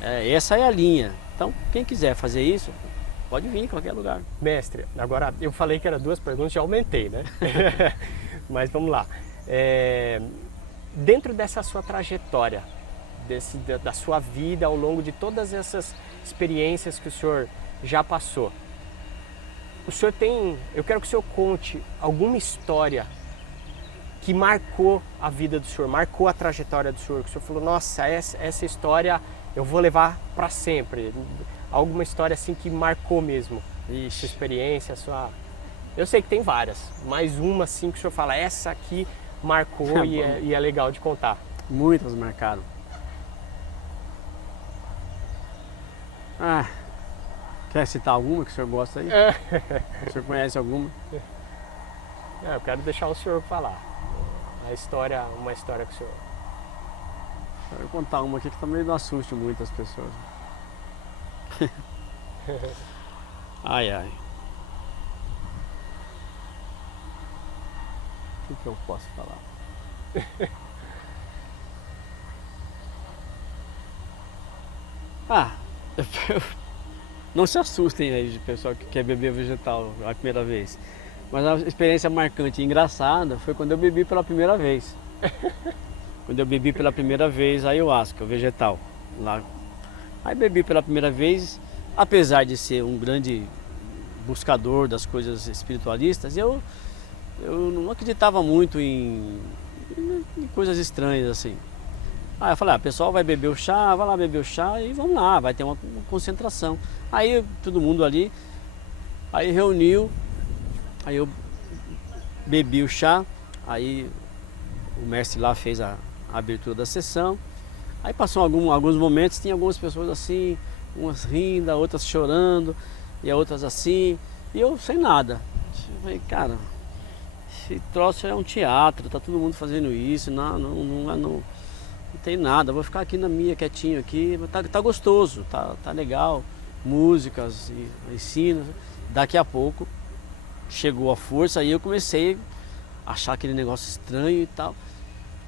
Essa é a linha. Então, quem quiser fazer isso, pode vir em qualquer lugar. Mestre, agora eu falei que eram 2 perguntas, já aumentei, né? Mas vamos lá. Dentro dessa sua trajetória, da sua vida ao longo de todas essas experiências que o senhor já passou, eu quero que o senhor conte alguma história que marcou a vida do senhor, marcou a trajetória do senhor, que o senhor falou, nossa, essa história eu vou levar para sempre. Alguma história assim que marcou mesmo. Sua experiência, Eu sei que tem várias, mas uma assim que o senhor fala, essa aqui marcou e é legal de contar. Muitas marcaram. Quer citar alguma que o senhor gosta aí? O senhor conhece alguma? Eu quero deixar o senhor falar. Uma história que o senhor... Eu vou contar uma aqui que também não assuste muito as pessoas. Ai. O que eu posso falar? Não se assustem aí de pessoal que quer beber vegetal a primeira vez. Mas a experiência marcante e engraçada foi quando eu bebi pela primeira vez. Quando eu bebi pela primeira vez a ayahuasca, o vegetal. Lá. Aí bebi pela primeira vez, apesar de ser um grande buscador das coisas espiritualistas, eu não acreditava muito em coisas estranhas assim. Aí eu falei, o pessoal vai beber o chá, vai lá beber o chá e vamos lá, vai ter uma concentração. Aí todo mundo ali, aí reuniu, aí eu bebi o chá, aí o mestre lá fez a abertura da sessão. Aí passou alguns momentos, tinha algumas pessoas assim, umas rindo, outras chorando, e outras assim, e eu sem nada. Eu falei, cara, esse troço é um teatro, tá todo mundo fazendo isso, não Não tem nada, vou ficar aqui na minha, quietinho aqui, tá gostoso, tá legal, músicas, ensino. Daqui a pouco chegou a força, aí eu comecei a achar aquele negócio estranho e tal.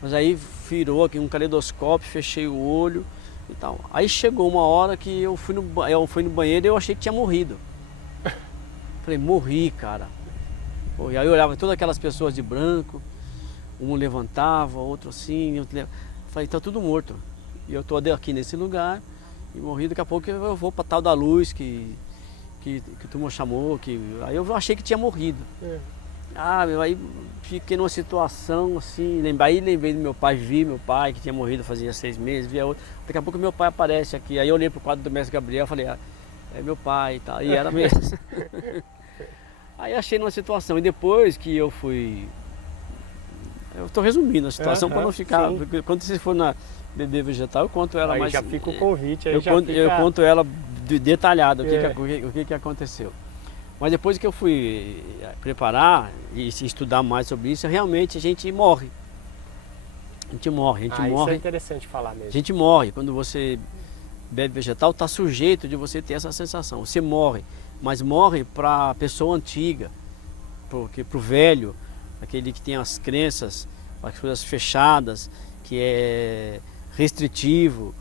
Mas aí virou aqui um caleidoscópio, fechei o olho e tal. Aí chegou uma hora que eu fui no banheiro e eu achei que tinha morrido. Falei, morri, cara. Pô, e aí eu olhava todas aquelas pessoas de branco, um levantava, outro assim, outro levantava. Falei, tá tudo morto. E eu tô aqui nesse lugar e morri, daqui a pouco eu vou pra tal da luz que tu me chamou, aí eu achei que tinha morrido. Aí fiquei numa situação assim, lembrei do meu pai, vi meu pai que tinha morrido fazia 6 meses, vi a outra. Daqui a pouco meu pai aparece aqui, aí eu olhei pro quadro do mestre Gabriel e falei, é meu pai e tal, e era mesmo. Aí achei numa situação, e depois que eu fui... Eu estou resumindo a situação para não ficar... Porque quando você for na Bebê Vegetal, eu conto ela aí mais... já fica o convite, aí eu conto ela detalhada, o que aconteceu. Mas depois que eu fui preparar e estudar mais sobre isso, realmente a gente morre. A gente morre. Isso é interessante falar mesmo. A gente morre. Quando você bebe vegetal, está sujeito de você ter essa sensação. Você morre, mas morre para a pessoa antiga, para o velho, aquele que tem as crenças, as coisas fechadas, que é restritivo,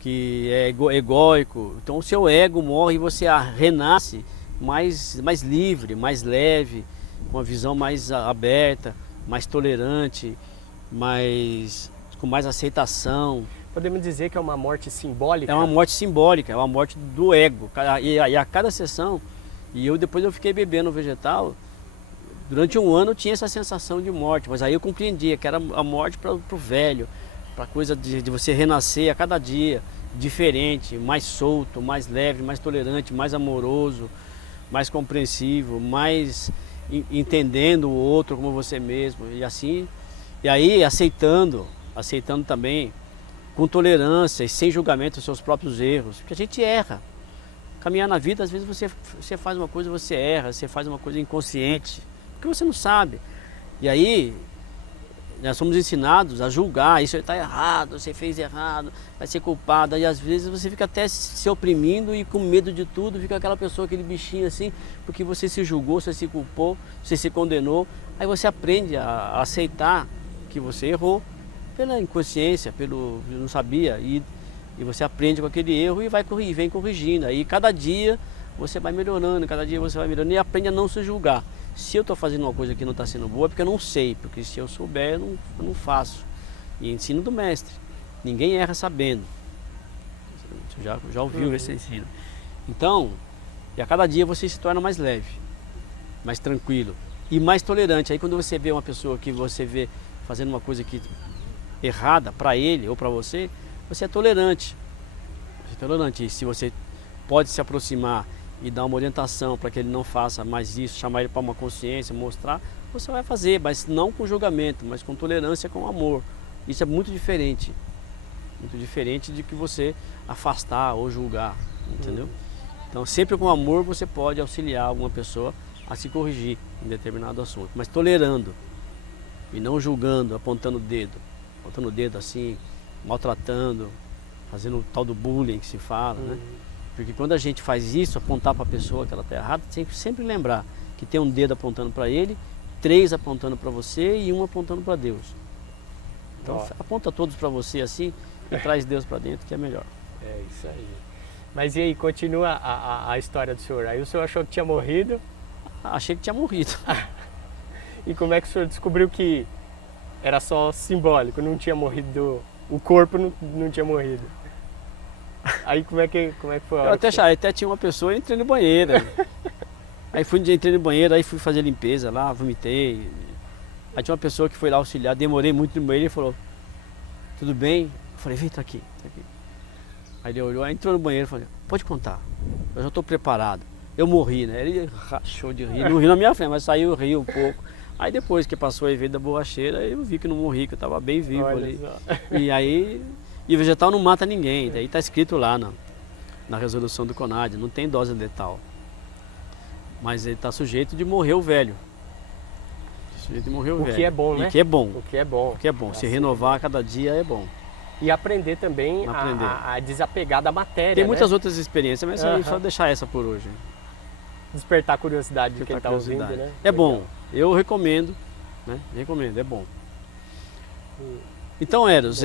que é egóico. Então o seu ego morre e você renasce mais livre, mais leve, com uma visão mais aberta, mais tolerante, com mais aceitação. Podemos dizer que é uma morte simbólica? É uma morte simbólica, é uma morte do ego. E a cada sessão, depois eu fiquei bebendo vegetal, durante um ano eu tinha essa sensação de morte, mas aí eu compreendia que era a morte para o velho, para a coisa de você renascer a cada dia, diferente, mais solto, mais leve, mais tolerante, mais amoroso, mais compreensivo, mais entendendo o outro como você mesmo, e assim, e aí aceitando também, com tolerância e sem julgamento os seus próprios erros, porque a gente erra. Caminhar na vida, às vezes você faz uma coisa, você erra, você faz uma coisa inconsciente, porque você não sabe. E aí, nós somos ensinados a julgar, isso está errado, você fez errado, vai ser culpado. E às vezes você fica até se oprimindo e com medo de tudo, fica aquela pessoa, aquele bichinho assim, porque você se julgou, você se culpou, você se condenou. Aí você aprende a aceitar que você errou pela inconsciência, pelo não sabia, e você aprende com aquele erro e vem corrigindo. Aí cada dia você vai melhorando, e aprende a não se julgar. Se eu estou fazendo uma coisa que não está sendo boa, é porque eu não sei, porque se eu souber, eu não faço. E ensino do mestre. Ninguém erra sabendo. Você já ouviu esse ensino. Então, e a cada dia você se torna mais leve, mais tranquilo e mais tolerante. Aí quando você vê uma pessoa que você vê fazendo uma coisa errada para ele ou para você, você é tolerante. Você é tolerante. E se você pode se aproximar e dar uma orientação para que ele não faça mais isso, chamar ele para uma consciência, mostrar, você vai fazer, mas não com julgamento, mas com tolerância, com amor. Isso é muito diferente de que você afastar ou julgar, entendeu? Então sempre com amor você pode auxiliar alguma pessoa a se corrigir em determinado assunto, mas tolerando e não julgando, apontando o dedo assim, maltratando, fazendo o tal do bullying que se fala, né? Porque quando a gente faz isso, apontar para a pessoa que ela está errada, tem que sempre lembrar que tem um dedo apontando para ele, 3 apontando para você e 1 apontando para Deus. Então aponta todos para você assim e traz Deus para dentro, que é melhor. É isso aí. Mas e aí, continua a história do senhor. Aí o senhor achou que tinha morrido? Achei que tinha morrido. E como é que o senhor descobriu que era só simbólico, não tinha morrido, o corpo não tinha morrido? Aí como é que foi a hora? Eu até tinha uma pessoa, entrei no banheiro. Aí entrei no banheiro, aí fui fazer limpeza lá, vomitei. Aí tinha uma pessoa que foi lá auxiliar, demorei muito no banheiro e falou, tudo bem? Eu falei, vem, tá aqui. Aí ele olhou, aí entrou no banheiro e falou, pode contar, eu já estou preparado. Eu morri, né? Ele rachou de rir, não riu na minha frente, mas saiu, riu um pouco. Aí depois que passou o evento da borracheira, eu vi que não morri, que eu estava bem vivo. Olha ali. Só. E o vegetal não mata ninguém, daí está escrito lá na resolução do CONAD, não tem dose letal. Mas ele está sujeito de morrer o velho. O que é bom, né? O que é bom. O que é bom. O que é bom. Se renovar a cada dia é bom. E aprender também a desapegar da matéria. Tem muitas outras experiências, mas só deixar essa por hoje. Despertar a curiosidade de quem está ouvindo, né? É bom, eu recomendo, né? Recomendo, é bom. Então, Eros,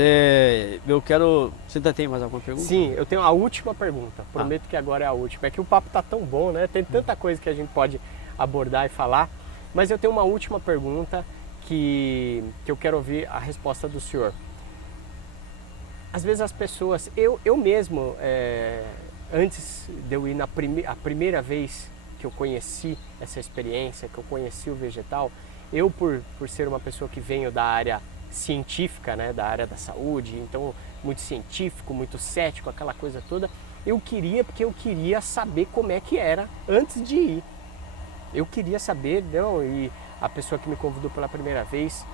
eu quero... Você ainda tem mais alguma pergunta? Sim, eu tenho a última pergunta. Prometo que agora é a última. É que o papo tá tão bom, né? Tem tanta coisa que a gente pode abordar e falar. Mas eu tenho uma última pergunta que eu quero ouvir a resposta do senhor. Às vezes as pessoas... Eu mesmo, antes de eu ir a primeira vez que eu conheci essa experiência, que eu conheci o vegetal, eu, por ser uma pessoa que venho da área científica, né, da área da saúde, então muito científico, muito cético, aquela coisa toda, porque eu queria saber como é que era antes de ir. Eu queria saber, não, e a pessoa que me convidou pela primeira vez,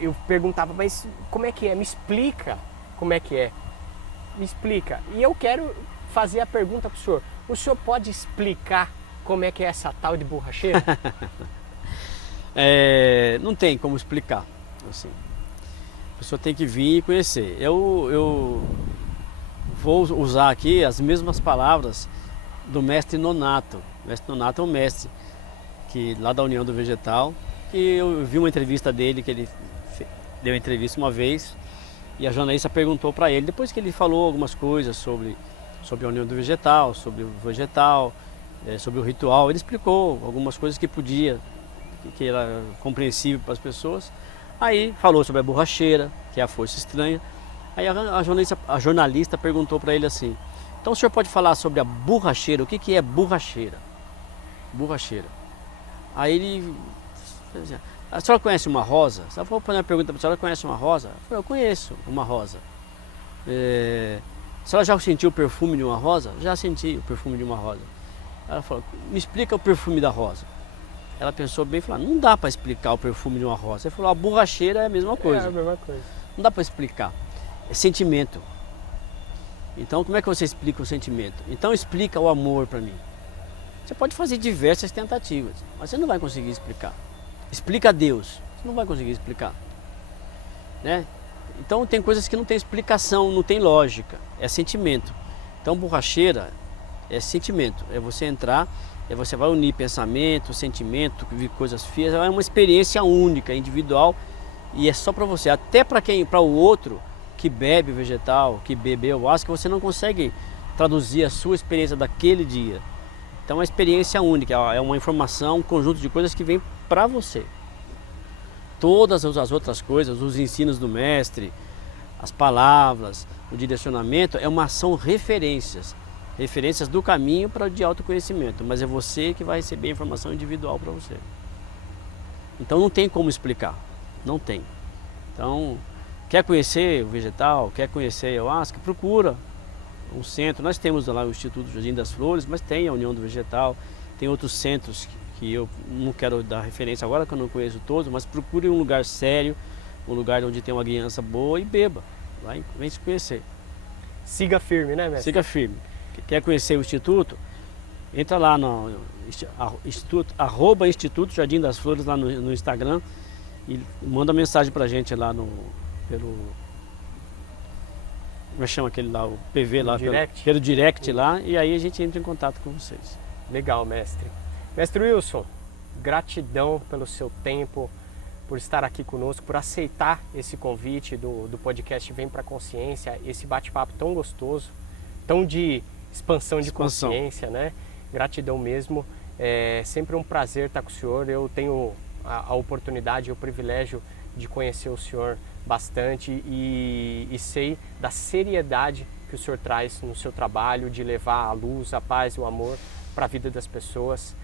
eu perguntava, mas como é que é? Me explica como é que é. Me explica. E eu quero fazer a pergunta para o senhor. O senhor pode explicar como é que é essa tal de borracheira? Não tem como explicar. Assim, a pessoa tem que vir e conhecer. Eu vou usar aqui as mesmas palavras do mestre Nonato. O mestre Nonato é um mestre lá da União do Vegetal, que eu vi uma entrevista dele, que ele deu uma entrevista uma vez, e a jornalista perguntou para ele, depois que ele falou algumas coisas sobre a União do Vegetal, sobre o vegetal, sobre o ritual, ele explicou algumas coisas que era compreensível para as pessoas. Aí falou sobre a borracheira, que é a força estranha. Aí a jornalista perguntou para ele assim, então o senhor pode falar sobre a borracheira, o que é borracheira? Borracheira. Aí ele, a senhora conhece uma rosa? Ela falou, fazer uma pergunta para a senhora, conhece uma rosa? Eu falei, eu conheço uma rosa. A senhora já sentiu o perfume de uma rosa? Já senti o perfume de uma rosa. Ela falou, me explica o perfume da rosa. Ela pensou bem e falou, não dá para explicar o perfume de uma rosa. Ele falou, a borracheira é a mesma coisa. É a mesma coisa. Não dá para explicar. É sentimento. Então, como é que você explica o sentimento? Então, explica o amor para mim. Você pode fazer diversas tentativas, mas você não vai conseguir explicar. Explica a Deus, você não vai conseguir explicar. Né? Então, tem coisas que não tem explicação, não tem lógica. É sentimento. Então, borracheira é sentimento. É você entrar... você vai unir pensamento, sentimento, ver coisas feias, é uma experiência única, individual, e é só para você. Até para o outro que bebe vegetal, que bebeu ayahuasca, você não consegue traduzir a sua experiência daquele dia. Então é uma experiência única, é uma informação, um conjunto de coisas que vem para você. Todas as outras coisas, os ensinos do mestre, as palavras, o direcionamento, são referências do caminho para o de autoconhecimento, mas é você que vai receber a informação individual para você. Então não tem como explicar, não tem. Então, quer conhecer o vegetal, quer conhecer a ayahuasca, procura um centro. Nós temos lá o Instituto Jardim das Flores, mas tem a União do Vegetal, tem outros centros que eu não quero dar referência agora, que eu não conheço todos, mas procure um lugar sério, um lugar onde tem uma guiança boa e beba, vem se conhecer. Siga firme, né, mestre? Siga firme. Quer conhecer o Instituto? Entra lá no Instituto Jardim das Flores lá no Instagram e manda mensagem pra gente lá pelo... Como chama aquele lá, o PV lá, pelo direct lá, e aí a gente entra em contato com vocês. Legal, mestre. Mestre Wilson, gratidão pelo seu tempo, por estar aqui conosco, por aceitar esse convite do podcast Vem Pra Consciência, esse bate-papo tão gostoso, tão de expansão de consciência, né? Gratidão mesmo. É sempre um prazer estar com o senhor. Eu tenho a oportunidade e o privilégio de conhecer o senhor bastante e sei da seriedade que o senhor traz no seu trabalho de levar a luz, a paz e o amor para a vida das pessoas.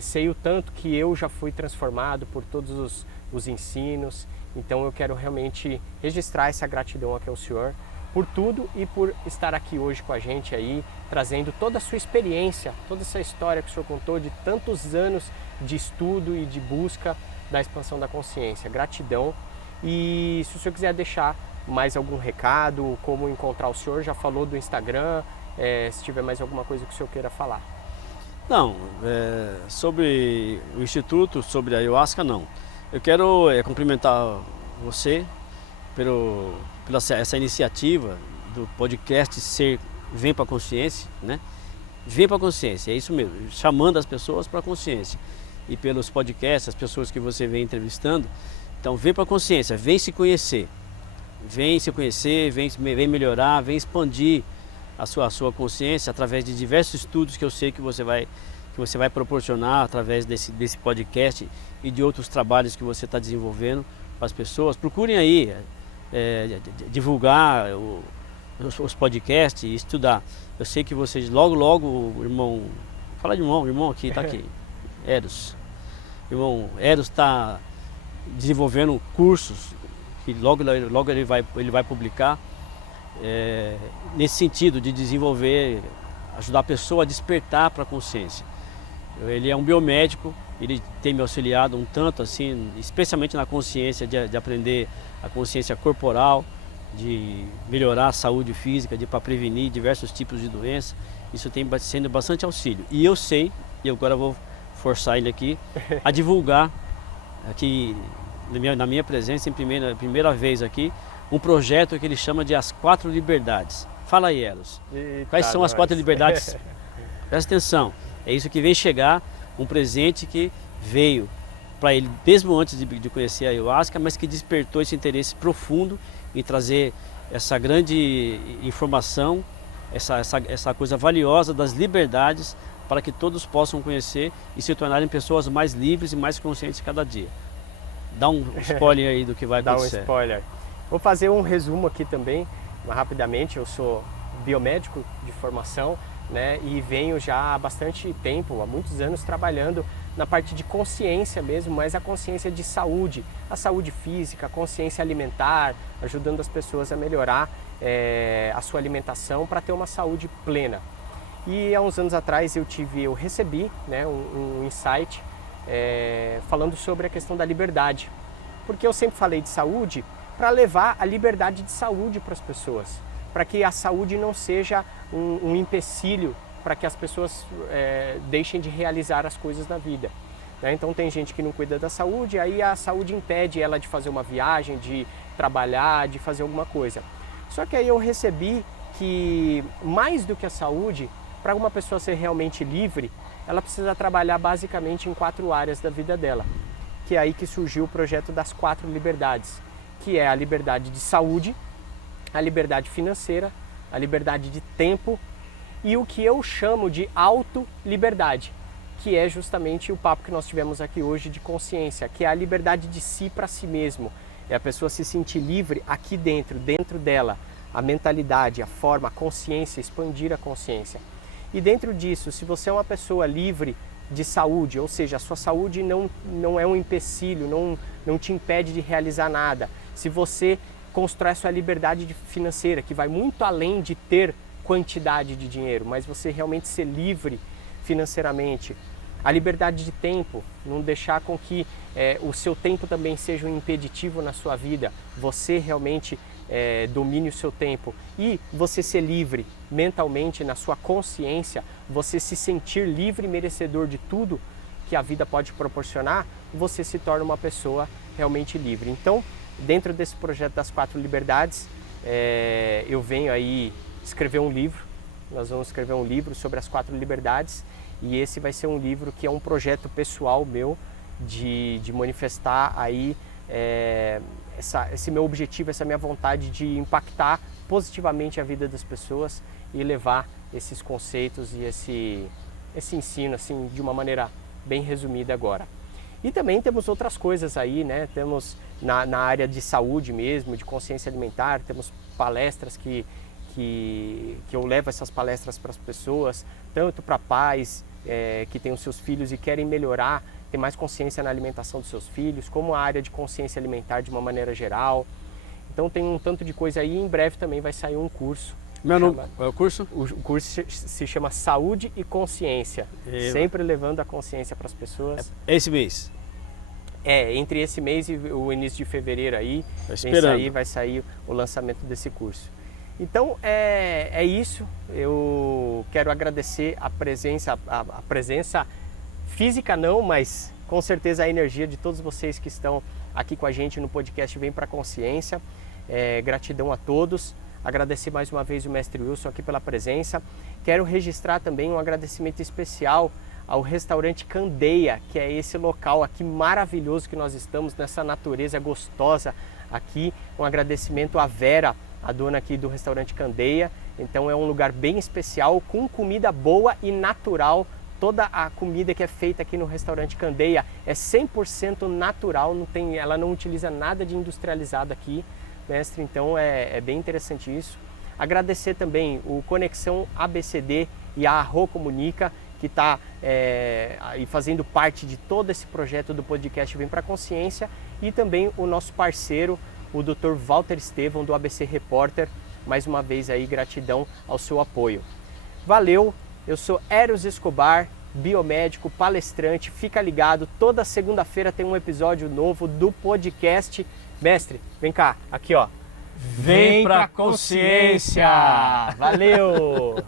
Sei o tanto que eu já fui transformado por todos os ensinos, então eu quero realmente registrar essa gratidão aqui ao senhor por tudo e por estar aqui hoje com a gente aí, trazendo toda a sua experiência, toda essa história que o senhor contou de tantos anos de estudo e de busca da expansão da consciência. Gratidão. E se o senhor quiser deixar mais algum recado, como encontrar o senhor, já falou do Instagram, se tiver mais alguma coisa que o senhor queira falar. Não, sobre o Instituto, sobre a ayahuasca, não. Eu quero cumprimentar você pela essa iniciativa do podcast ser Vem para a Consciência, né? Vem para a consciência, é isso mesmo, chamando as pessoas para a consciência. E pelos podcasts, as pessoas que você vem entrevistando, então vem para a consciência, vem se conhecer, vem melhorar, vem expandir a sua consciência através de diversos estudos que eu sei que você vai proporcionar através desse podcast e de outros trabalhos que você está desenvolvendo para as pessoas. Procurem aí divulgar os podcasts e estudar. Eu sei que vocês logo o irmão, fala de irmão aqui, está aqui, Eros. O irmão Eros está desenvolvendo cursos que logo ele vai publicar nesse sentido de desenvolver, ajudar a pessoa a despertar para a consciência. Ele é um biomédico, ele tem me auxiliado um tanto assim, especialmente na consciência de aprender a consciência corporal, de melhorar a saúde física, para prevenir diversos tipos de doenças. Isso tem sendo bastante auxílio. E eu sei, e agora vou forçar ele aqui, a divulgar aqui na minha presença, primeira vez aqui, um projeto que ele chama de As 4 Liberdades. Fala aí, Eros. Quais são as 4 liberdades? Presta atenção, é isso que vem chegar, um presente que veio para ele mesmo antes de conhecer a Ayahuasca, mas que despertou esse interesse profundo em trazer essa grande informação, essa coisa valiosa das liberdades, para que todos possam conhecer e se tornarem pessoas mais livres e mais conscientes cada dia. Dá um spoiler aí do que vai acontecer. Dá um spoiler. Vou fazer um resumo aqui também, rapidamente. Eu sou biomédico de formação, né, e venho já há bastante tempo, há muitos anos, trabalhando na parte de consciência mesmo, mas a consciência de saúde, a saúde física, a consciência alimentar, ajudando as pessoas a melhorar a sua alimentação para ter uma saúde plena. E há uns anos atrás eu recebi, né, um insight falando sobre a questão da liberdade, porque eu sempre falei de saúde para levar a liberdade de saúde para as pessoas, para que a saúde não seja um empecilho para que as pessoas deixem de realizar as coisas na vida, né? Então tem gente que não cuida da saúde, aí a saúde impede ela de fazer uma viagem, de trabalhar, de fazer alguma coisa. Só que aí eu recebi que mais do que a saúde, para uma pessoa ser realmente livre, ela precisa trabalhar basicamente em 4 áreas da vida dela, que é aí que surgiu o projeto das 4 liberdades, que é a liberdade de saúde, a liberdade financeira, a liberdade de tempo e o que eu chamo de auto-liberdade, que é justamente o papo que nós tivemos aqui hoje de consciência, que é a liberdade de si para si mesmo. É a pessoa se sentir livre aqui dentro dela, a mentalidade, a forma, a consciência, expandir a consciência. E dentro disso, se você é uma pessoa livre de saúde, ou seja, a sua saúde não é um empecilho, não te impede de realizar nada. Se você constrói a sua liberdade financeira, que vai muito além de ter quantidade de dinheiro, mas você realmente ser livre financeiramente. A liberdade de tempo, não deixar com que o seu tempo também seja um impeditivo na sua vida, você realmente domine o seu tempo e você ser livre mentalmente na sua consciência, você se sentir livre e merecedor de tudo que a vida pode proporcionar, você se torna uma pessoa realmente livre. Então, dentro desse projeto das 4 liberdades, eu venho aí escrever um livro. Nós vamos escrever um livro sobre as 4 liberdades e esse vai ser um livro que é um projeto pessoal meu de manifestar aí esse meu objetivo, essa minha vontade de impactar positivamente a vida das pessoas e levar esses conceitos e esse ensino assim de uma maneira bem resumida agora. E também temos outras coisas aí, né? Temos na área de saúde mesmo, de consciência alimentar, temos palestras que eu levo essas palestras para as pessoas, tanto para pais que têm os seus filhos e querem melhorar, ter mais consciência na alimentação dos seus filhos, como a área de consciência alimentar de uma maneira geral. Então tem um tanto de coisa aí, em breve também vai sair um curso. Qual é o curso? O curso se chama Saúde e Consciência, sempre levando a consciência para as pessoas. Esse mês? Entre esse mês e o início de fevereiro aí, vai sair o lançamento desse curso. Então é isso, eu quero agradecer a presença física não, mas com certeza a energia de todos vocês que estão aqui com a gente no podcast Vem para a Consciência. Gratidão a todos. Agradecer mais uma vez o mestre Wilson aqui pela presença. Quero registrar também um agradecimento especial ao restaurante Candeia, que é esse local aqui maravilhoso que nós estamos, nessa natureza gostosa aqui. Um agradecimento à Vera, a dona aqui do restaurante Candeia. Então é um lugar bem especial, com comida boa e natural. Toda a comida que é feita aqui no restaurante Candeia é 100% natural, ela não utiliza nada de industrializado aqui, mestre, então é bem interessante isso. Agradecer também o Conexão ABCD e a Arro Comunica, que está fazendo parte de todo esse projeto do podcast Vem para a Consciência, e também o nosso parceiro, o Dr. Walter Estevão, do ABC Repórter. Mais uma vez aí, gratidão ao seu apoio. Valeu, eu sou Eros Escobar, biomédico, palestrante. Fica ligado, toda segunda-feira tem um episódio novo do podcast. Mestre, vem cá, aqui ó. Vem pra consciência! Valeu!